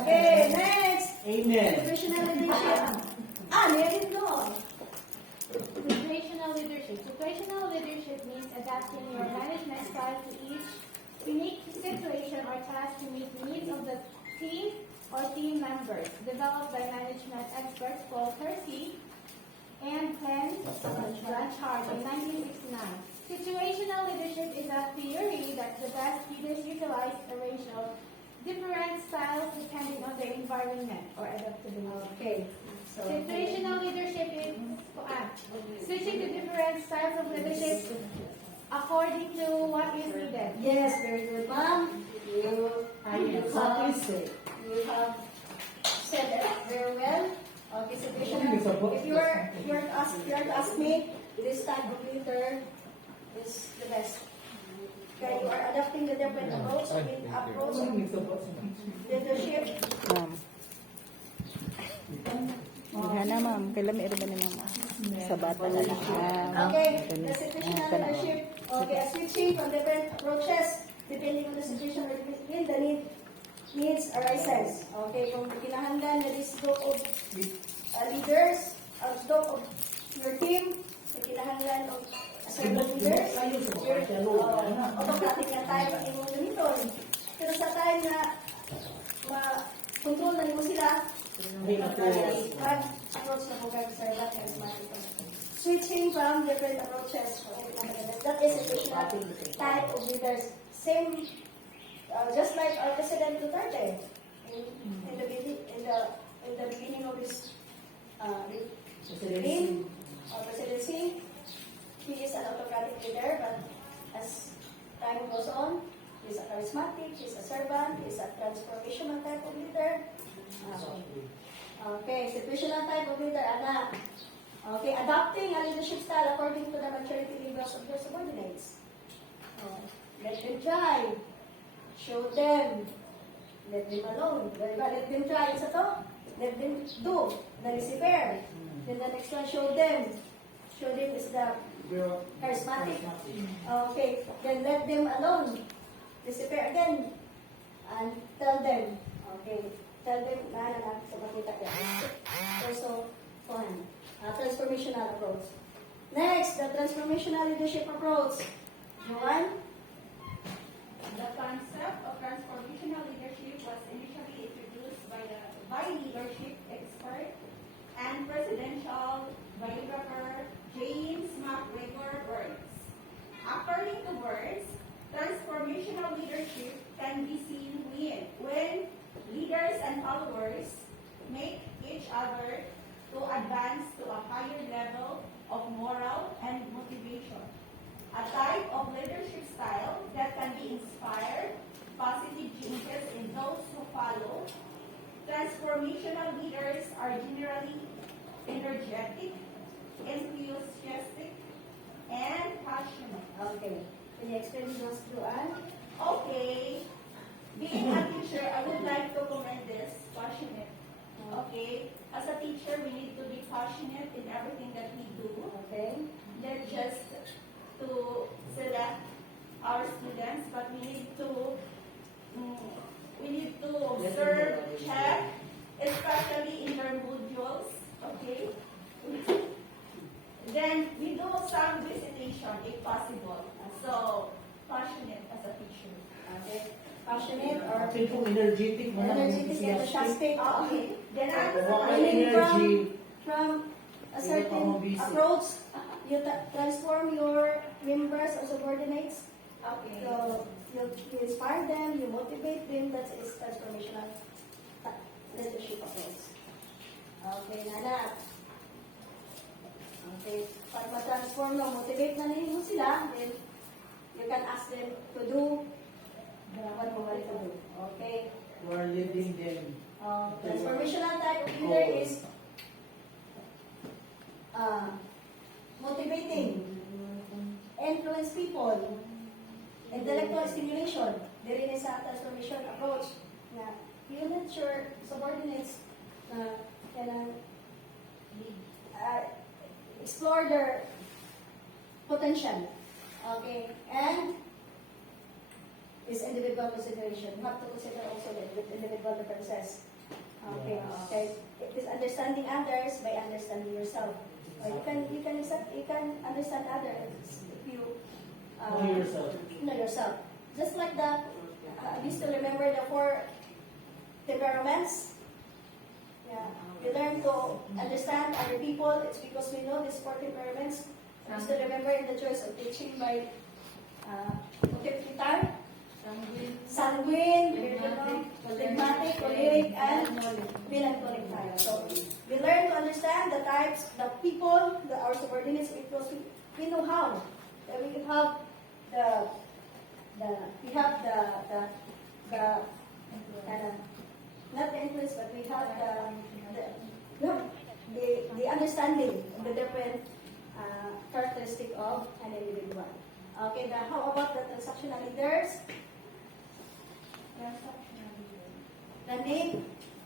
Okay, next. Amen. Situational leadership. Meron doon. Situational leadership. Situational leadership means adapting your management style to each unique situation or task to meet the needs of the team or team members. Developed by management experts Paul Kersey and Ken Blanchard in 1969. Situational leadership is a theory that the best leaders utilize a range of different styles depending on their environment or adaptability. Okay. So, Situational leadership is switching to different styles of leadership according to what is needed. yes, very good, ma'am. You have said that very well. Okay, situational. If you are to ask me, this type of leader is the best. Okay, you are adapting the different approach of leadership. Hana ma'am, kailan meron ba naman sa bata na lang? Okay, the situational leadership. Okay, switching from different approaches depending on the situation or the needs arises. Okay, kung kinahanglan na this group of leaders, group of your team, kung kinahanglan of certain leaders, autocratic na tayo ang imong gamiton. Pero sa time na ma-control na mo sila, approach na po kayo sa charismatic. Switching from different approaches. That is a situational type of leaders. Same, just like our President Duterte in the beginning of his presidency, he is an autocratic leader, but as time goes on, he's a charismatic, he's a servant, he's a transformational type of leader. Okay, situational type of leader, anak. Okay, adopting a leadership style according to the maturity levels of their subordinates. Let them try. Show them. Let them alone. Let them try. Isa to? Let them do. The laissez-faire. Then the next one, show them. Show them is the charismatic. Okay, then let them alone. Laissez-faire again. And tell them. Okay, tell them na sa makita ka. Also, fun. Transformational approach. Next, the transformational leadership approach. Joanne? The concept of transformational leadership was initially introduced by leadership expert and presidential biographer James McGregor Words. According to Words, transformational leadership can be seen when leaders and followers make each other to advance to a higher level of moral and motivation. A type of leadership style that can be inspired positive changes in those who follow. Transformational leaders are generally energetic, enthusiastic, and passionate. Okay. Can you explain those, Joanne? Okay. Being a teacher, I would like to comment this, passionate. Okay. As a teacher, we need to be passionate in everything that we do. Okay. Not just to select our students, but we need to observe, check, especially in their mood modules, okay? Then we do some recitation if possible. So, passionate as a teacher. Okay. Passionate or People energetic, energetic, enthusiastic. Okay. Then Meaning energy. from a certain busy. approach, you transform your members or subordinates. okay. So you inspire them, you motivate them. That is transformational leadership approach. Okay, Nana. Okay, pag ma-transform mo, motivate na ninyo sila, then you can ask them to do what you want to do. Okay. You are leading them. Transformational type of leader is motivating, influence people, intellectual stimulation. There is a transformation approach. Na you let your subordinates can explore their potential. Okay, and is individual consideration. You have to consider also the individual differences. Okay, Yes. okay. It is understanding others by understanding yourself. You can understand others if you Know yourself. know yourself. Just like that, you still remember the 4 temperaments. Yeah, you learn to understand other people. It's because we know these 4 temperaments. You still remember in the choice of teaching by Guitar, sanguine, phlegmatic, choleric, and melancholic type. So we learn to understand the types, the people, our subordinates, because we know how. We have not the influence, but we have the understanding of the different characteristic of an individual. Okay, how about the transactional leaders? The name?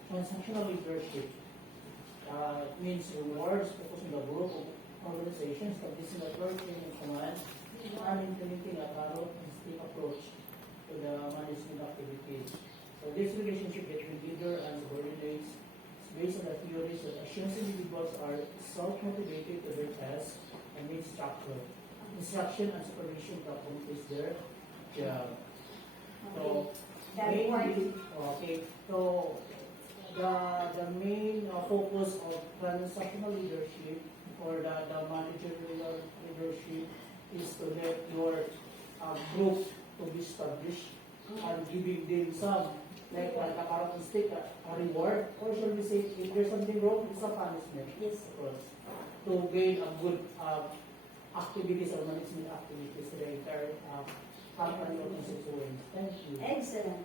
Transactional leadership means rewards focus on the group of organizations practicing authority and command and implementing a thorough and strict approach to the management activities. So this relationship between leader and subordinates is based on the theories that assumes individuals are self-motivated to their tasks and need structure, instruction and supervision to accomplish their job. So mainly, so the main focus of transactional leadership or the managerial leadership is to let your group to be established and giving them some like a characteristic, a reward, or shall we say, if there's something wrong, it's a punishment. Yes. To gain a good activities or management activities to the entire company or constituents. Thank you. Excellent.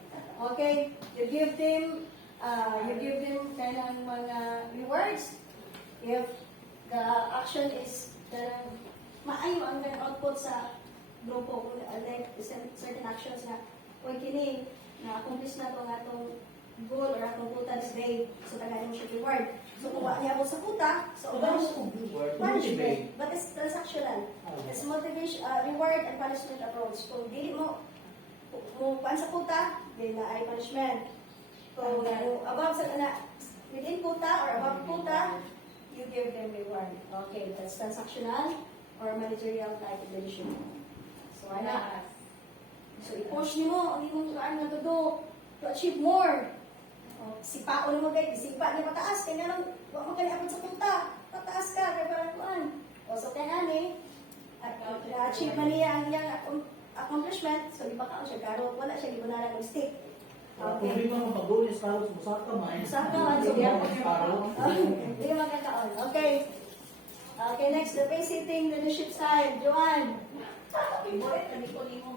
Okay, you give them kind of mga rewards. If the action is maayo ang output sa grupo, like certain actions na kung kini na-accomplish na ito nga itong goal or atong kuta this day, so tagaan mo siya reward. So kung niya mo sa kuta, so punishment. But it's transactional. It's motivation, reward and punishment approach. Kung dili mo kuan sa kuta, then na ay punishment. Kung above sa within kuta or above kuta, you give them reward. Okay, that's transactional or managerial type of leadership. So ana. So i-push nimo ang imong kaan nga to achieve more. Sipaon mo kay sipa ni pataas kay nang wa mo kani abot sa punta. Pataas ka kay parang kuan. O so kay ani at na-achieve man niya ang iyang accomplishment, so di ba ka siya karot, wala siya gibunalan ng stick. Kung di mo mapag-bonus para sa musaka man. Musaka man, so diyan hindi magkakaon. Okay. Okay, next, the face-hitting leadership style. Joanne.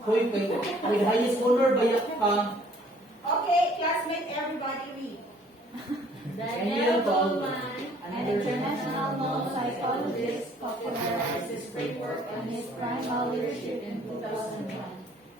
Hoy, may highest honor ba yan ka? Okay, classmate, everybody read. Daniel Goleman, An international known psychologist, popularized this framework in his primal leadership in 2001.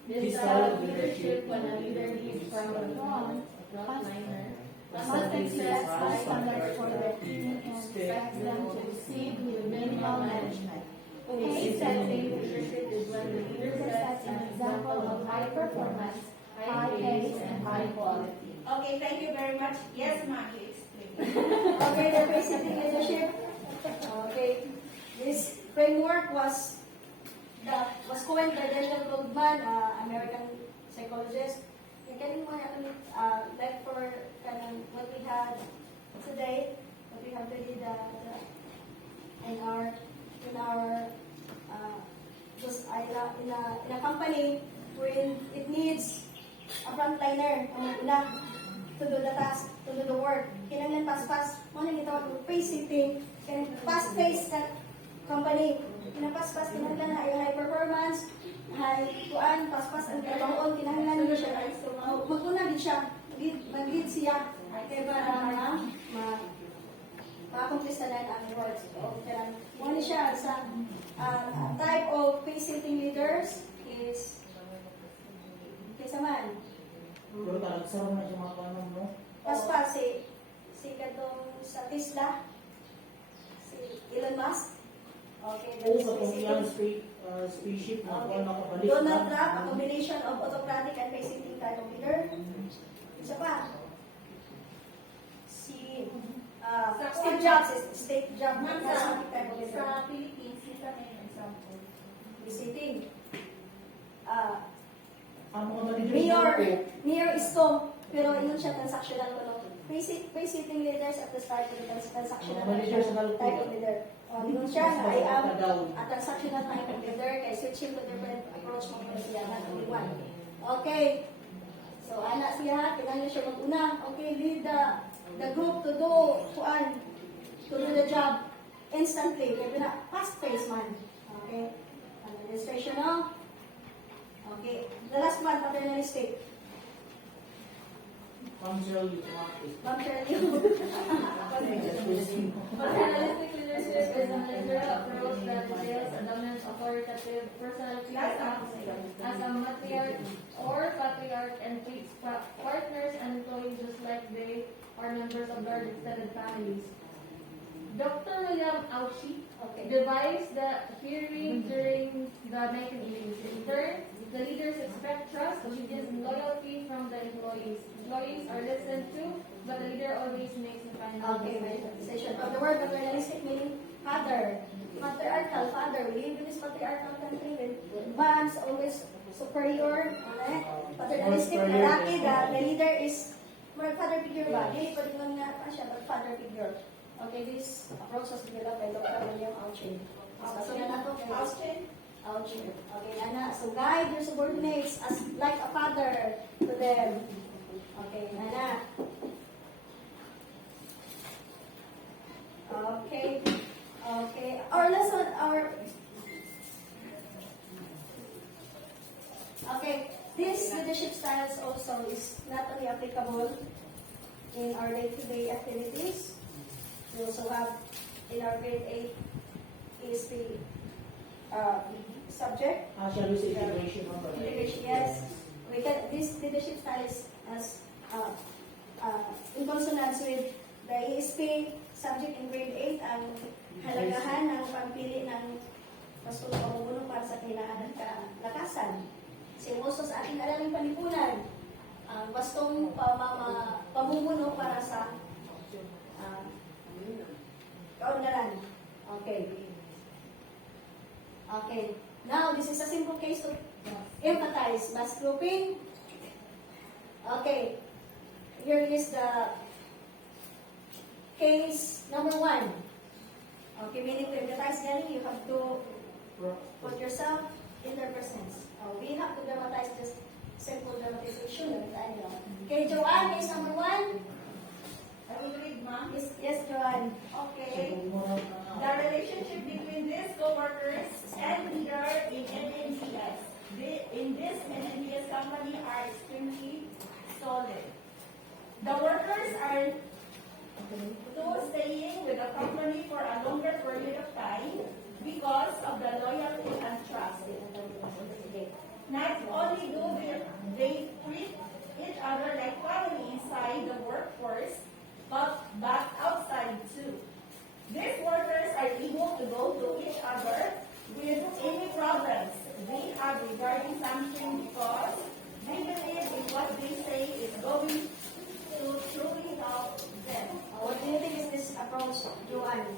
This style of leadership, when a leader leads from the front, frontliner, constantly sets high standards for their team and expects them to succeed with minimal management. Pace-setting leadership is when the leader sets an example of high performance, high pace, and high quality. Okay, thank you very much. Yes, ma'am, you explain. Okay, the face framework was coined by Daniel Goldman, American psychologist. And kanin mo like for what we had today, what we have today, in our just in a company wherein it needs a frontliner to do the task, to do the work. Kinahanglan pas-pas, mo nang gitawag og pace setting, kaya fast-paced na company. Kinapaspas, kinahanglan na high performance, high kuan, paspas ang trabahoon, kinahanglan niya siya. Maguna din siya, mag-lead siya, kaya para ma-accomplish na ang rewards. Mo ni siya sa type of pace setting leaders is kaysa man. Pero talagang sarang na siya mga kanon, no? Paspas, si katong sa Tesla, si Elon Musk. Okay, Oo, kapag yung spaceship na okay. nakabalik Donald Trump, a combination of autocratic and pace-setting type of leader. Isa pa. Si Steve Jobs, Steve Jobs, Ma'am, pace-setting type of leader. sa Philippines, isa na yung example. Pace-setting. ang mga managers Mayor Isko, pero yun siya transactional ko, no? Pace-setting leaders at the start of the transactional type of leader. Yun siya na I am a transactional type of leader kay switching to different approach mo kung siya na only one. Okay. So, anak siya, kailangan siya mag-una. Okay, lead the group to do the job instantly. Kaya na, fast-paced man. Okay. Administration, no? Okay. The last one, paternalistic. Paternalistic Paternalistic leadership is a managerial approach that entails a dominant authoritative personality as a matriarch or patriarch and treats partners and employees just like they are members of their extended families. Dr. William Auchi devised the theory during the 1980s. In turn, the leaders expect trust, obedience, and loyalty from the employees. Employees are listened to, but the leader always makes the final Okay, decision. the word paternalistic meaning father. Patriarchal father. We live in this patriarchal country with moms always superior. Okay? Paternalistic, lalaki, the leader is father figure ba? Hindi pa din nga pa siya, but father figure. Okay, this approach was developed by Dr. William Auchi. So, yan nato kay Auchi. Okay, Nana. So, guide your subordinates as like a father to them. Okay, Nana. Okay. Our lesson, this leadership styles also is not only applicable in our day-to-day activities. We also have in our grade 8 is the subject. Shall we say integration of the Integration, yes. This leadership style is as in consonance with the ESP subject in grade 8 ang halagahan ng pagpili ng bastong pamumuno para sa kailangan ng kalakasan. Kasi also sa ating araming panipunan, ang bastong pamumuno para sa kaunlaran. Okay. Now, this is a simple case to empathize. Mass grouping. Okay. Here is the case number 1. Okay, meaning to empathize, then you have to put yourself in their presence. We have to dramatize just simple dramatization. Okay, Joanne is number 1. I will read, ma'am. Yes, Joanne. Okay. The relationship between these co-workers and leader in NNDS. In this NNDS company are extremely solid. The workers are staying with the company for a longer period of time because of the loyalty and trust. Not only do they treat each other like family inside the workforce, but outside too. These workers are able to go to each other with any problems they have regarding something because they believe in what they say is going to truly help them. What do you think is this approach, Joanne?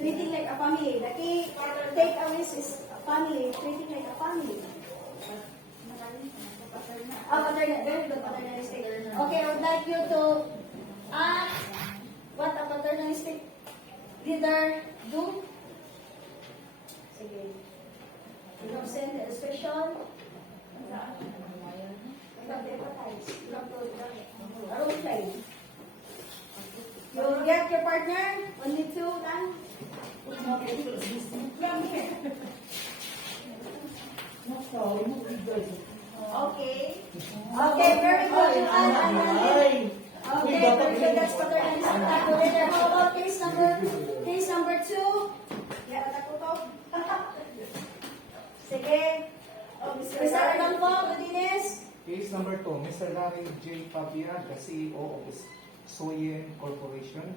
treating like a family. The key takeaways is family, treating like a family. Paternal, very good, paternalistic. Okay, I would like you to act what a paternalistic leader do. Sige. You have send the illustration. You have to empathize. You have to role play. You get your partner, only two, done. Okay. Come here. Okay. Okay, very good. Okay, very good. That's paternalistic calculator. How about case number 2? Yeah, ako to. Sige. Mr. Arnolfo, Godinez. Case number 2, Mr. Larry J. Pavia, the CEO of Soyen Corporation,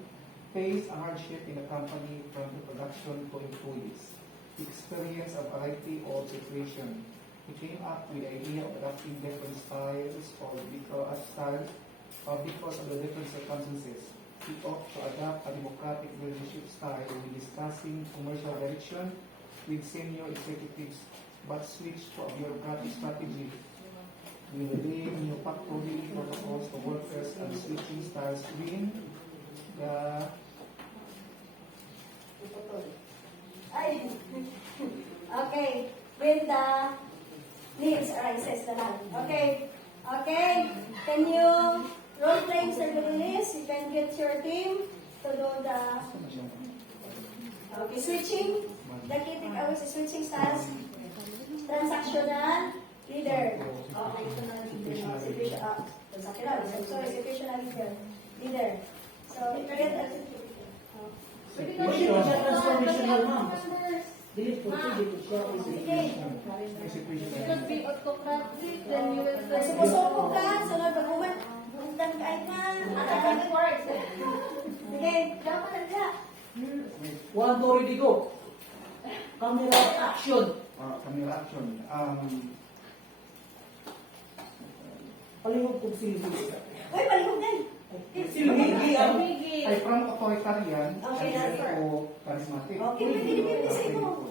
faced a hardship in the company from the production to employees. He experienced a variety of situations. He came up with the idea of adopting different styles because of the different circumstances. He opted to adopt a democratic leadership style when discussing commercial direction with senior executives, but switched to a bureaucratic strategy. We reveal new factory protocols to workers and switching styles between the Okay, when the needs arises na lang. Okay, okay. Can you role play, Mr. Godinez? You can get your team to do the switching. The key takeaways is switching styles. Transactional leader. Okay, situational leader. Leader. So, get a Transformational, ma'am. Delete po, Okay. Because be autocratic, then you will say, Sumusoko ka, sunod baguman. Buntan ka ay ka. Atagagin words. Sige, dapat na ka. 1, 2, ready, go. Camera action. camera action. Palihog kong silbi. Uy, palihog din. Silbi ang Ay from authoritarian, Okay, that's right. o charismatic. Okay, pwede sa ito.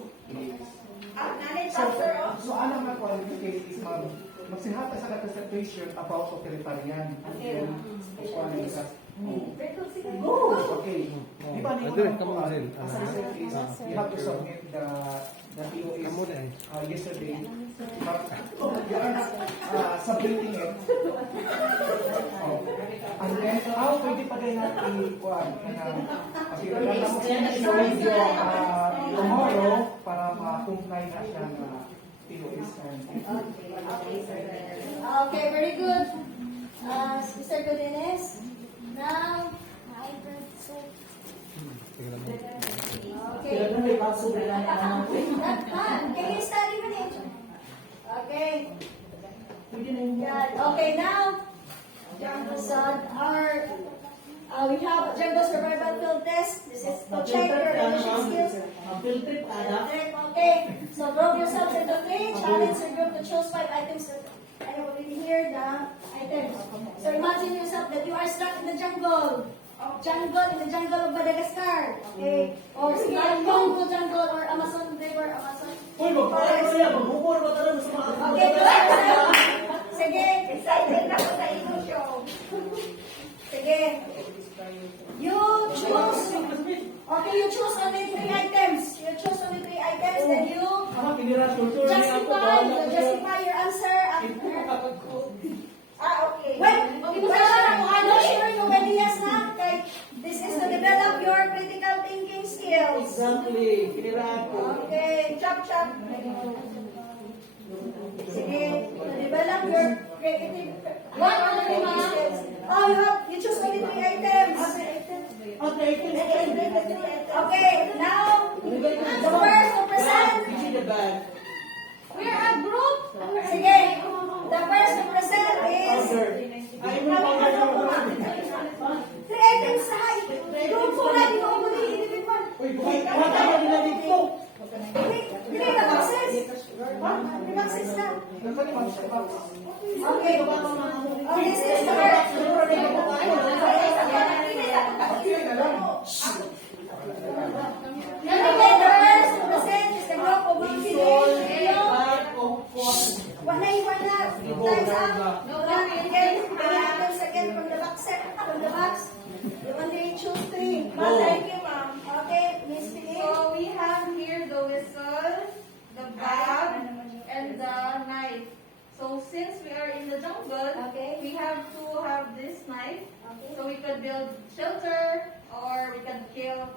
So ano nga po, in this case is magsihata sa kata situation about authoritarian. Okay. Go! Okay. Di ba niyo po, as I said is, you have to submit the POS yesterday, but you are not submitting it. And then, pwede pa rin natin i-kuhan. Kasi tomorrow, para ma-comply na siya na POS. Okay, very good. Mr. Godinez, now, okay. Kailan may paso na lang Can you study with it? Okay. Pwede na yung Okay, now, so we have agenda survival field test. This is to check your leadership skills. field trip, Okay, so group yourselves into 3. Challenge your group to choose 5 items that I have already here, the items. So imagine yourself that you are stuck in the jungle. In the jungle of Madagascar. Okay, or Congo jungle or Amazon River, Amazon. Uy, magpapalala siya, magbubor ba talaga sa mga Okay, good. Sige, excited na ako sa inyo show. Sige. You choose. Okay, you choose only 3 items. Then you justify your answer after. Okay. I'm not sure you when yes na. Okay. This is to develop your critical thinking skills. Exactly. Kiniraan ko. Okay. Chop. Sige. To develop your creative thinking skills. Oh, you choose only 3 items. Okay. Now, the first to present. we are a group. Sige. The first to present is 3 items sa height. Doon po natin kung muli individual. Hindi ka boxes. Hindi boxes na. Okay. Oh, this is the first. go, Time's up. Darga. No, again, happens again from the box set, from the box. You only choose 3. Go. Thank you, ma'am. Okay, Miss Philip. So we have here the whistle, the bag, and the knife. So since we are in the jungle, Okay. we have to have this knife. Okay. So we could build shelter, or we could kill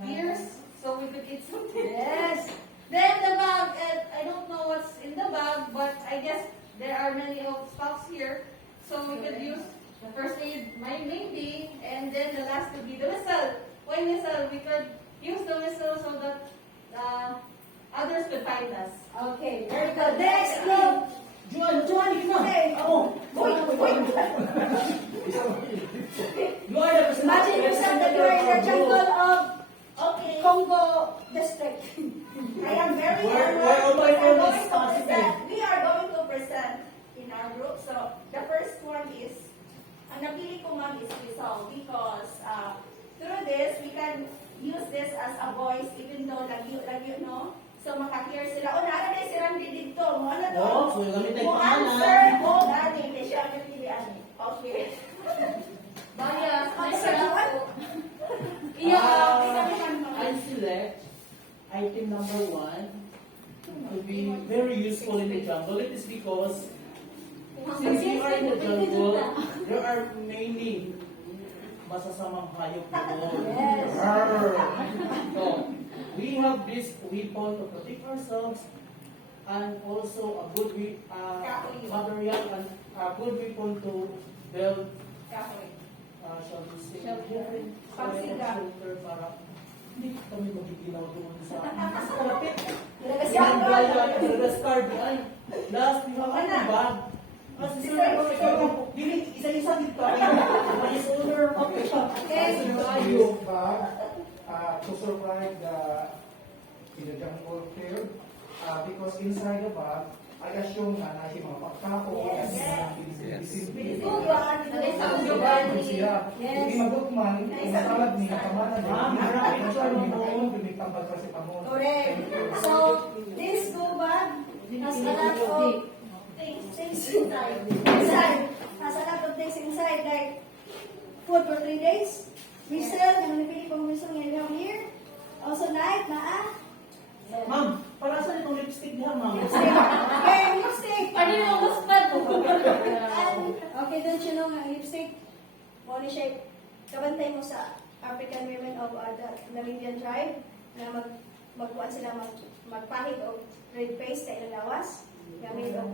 deers, so we could eat something. Yes. Then the bag, I don't know what's in the bag, but I guess there are many of stocks here. So we could use the first aid, maybe, and then the last would be the whistle. Why whistle? We could use the whistle so that others could find us. Okay, very good. Next group. Juan, ikaw na. Okay. Ako. Wait. You are the person. Imagine yourself that you are in the jungle of Okay. Congo district. I am very Where honored all my because friends I'm going to is present. We are going to present in our group. So the first one is, ang napili ko ma'am is Rizal because through this, we can use this as a voice even though lagyo, no? So makahear sila. O, naara na si Randy dito. Mo ano to? Oh, so yung gamit Mo tayo answer pangalan. mo gani. Kaya siya ang napilian. Okay. Baya, Answer mo, what? I select item number 1 to be very useful in the jungle. It is because since we are in the jungle, there are many masasamang hayop doon. Yes. Arr! So, we have this weapon to protect ourselves and also a good material and a good weapon to build shall we say, shelter para hindi kami magiginaw doon sa kalapit. Madagascar, ay, last, di ba kami bag? Kasi isa-isa dito. May owner, okay. Use bag to survive in the jungle field because inside the bag, I assume na nasi mga pagkapo Yes. and simple. Yes. Hindi magukman, kung makalab ni nakamanan Correct. So, this go bag has a lot of things inside. Has a lot of things inside, like food for 3 days. We sell, and napili kong gusto ngayon here. Also, knife, Ma'am, para saan itong lipstick niya, ma'am? Okay, lipstick. Ano yung husband mo? And, okay, don't you know nga, lipstick, body shape, kabantay mo sa African women of the Namibian tribe, na magkuhan sila magpahid o red paste sa ilang lawas, gamit o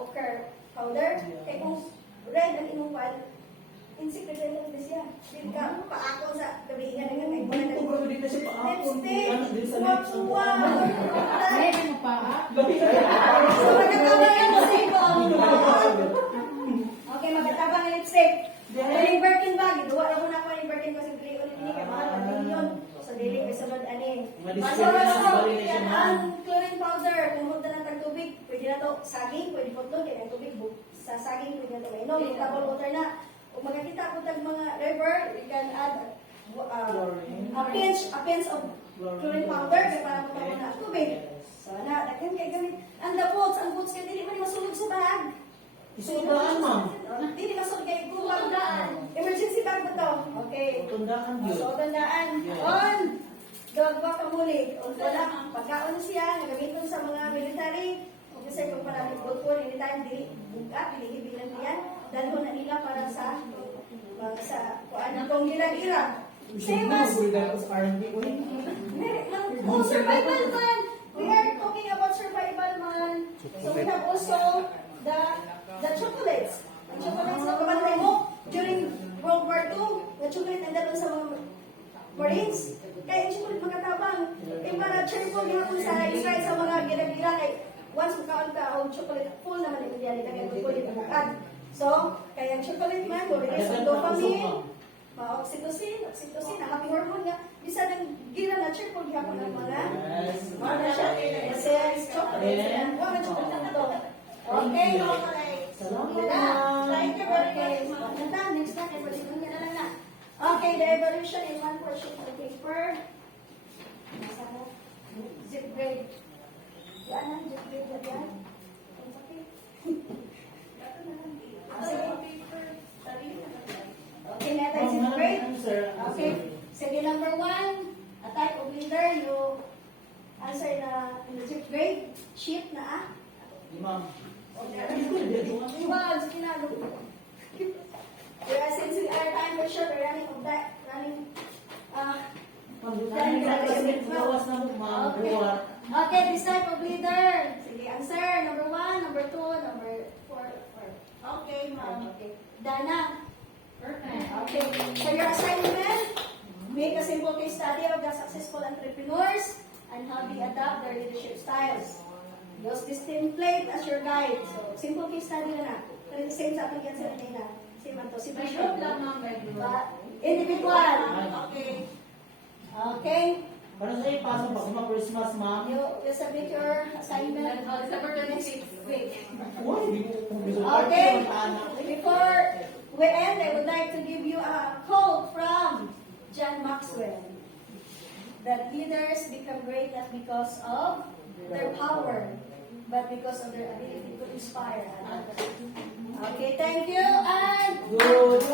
ochre powder. Kaya kung red ang imong pan, insect na lang siya. Hindi ka paako sa gabihan ng may Ito ba dito siya paapon? Ano din sa lips? Maybe mo pa. So, magkatabang yung lipstick. Okay, magkatabang yung lipstick. Yung Birkin bag, duwa na ko na ako yung Birkin kasi pili ulit ini kaya mahal, 1 million. So, dili, may sunod ani. Ang chlorine powder, kung huwag na ng tagtubig, pwede na to saging, pwede po ito, kaya ang tubig, sa saging, pwede na to mainom, yung table water na. Kung magkakita po tag mga river, we can add a pinch of chlorine powder kaya para mo na ang tubig. So, daghan kay gamit. And the boots kay dili man masulog sa bag. Isundaan, ma'am. Dili masulog kay kuwang daan. Emergency bag ba to? Okay. Tundaan yun. So, tandaan. On! Dogwa ka muli. O wala, pagkaon siya, nagamiton sa mga military. Kasi kung maraming bulpon, anytime, dili buka, pilihibilan niyan. Dalho na nila para sa kuan itong gira-gira. Same as, oh, survival man. We are talking about survival man. So we have also the chocolates. Ang chocolates na kabantay mo during World War II, na chocolate na doon sa mga Marines. Kaya yung chocolate makatabang. Eh para cheerful yung sa Israel sa mga gira-gira. Kaya once makaon ka o chocolate full naman yung diyan kaya tuloy na bukad. So, kaya ang chocolate man, mo release ang dopamine, oxytocin, happy hormone nga. Bisa ng gira na cheerful gyapon ang mga mga siya. Kasi chocolate na, mga chocolate na to. Okay, Salamat. Thank you very much. Next time, evolution na lang na. Okay, the evolution in one portion of the paper. Zip grade. Yan ang zip grade na yan. number 1, a type of leader, you answer in the grade sheet na Ma'am. Well, sige na, look. Since we are time for sure, we're running of that, Gawas na mo, ma'am. Buhat. Okay, this type of leader. Sige, answer. Number 1, number 2, number 4. Okay, ma'am. Okay. Dana. Perfect. Okay. So your assignment, make a simple case study of the successful entrepreneurs and how they adapt their leadership styles. Use this template as your guide. So, simple case study na. Pero same sa ating yan sa kanina. Same man to. May group lang, ma'am. May group. Individual. Okay. Okay. Para sa iyo, pasok pa sa Christmas, ma'am. You submit your assignment. December 26th. Wait. Okay. Before we end, I would like to give you a quote from John Maxwell. That leaders become great not because of their power, but because of their ability to inspire others. Okay, thank you, and Good.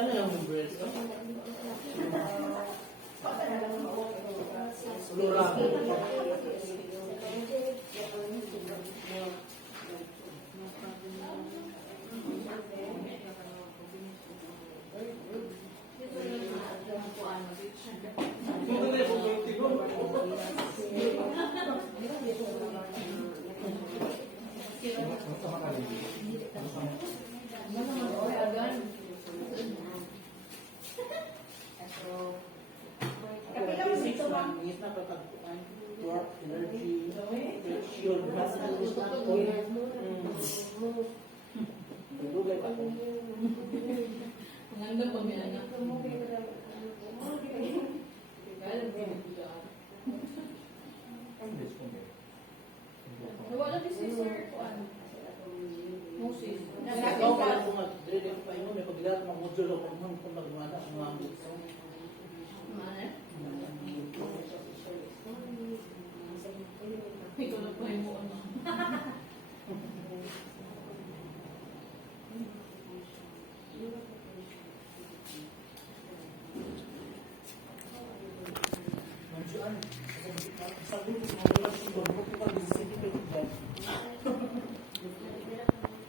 Ano lang yung bread? Lura. Work, energy, shield, Hanggang pamilya. Wala din si Sir Moses. ikaw pala kung mag-dread pa yun, may paglalat mag-module ako kung mag-mana kung mga gusto. Ito na po yung buon. Sabi ko, sabi ko,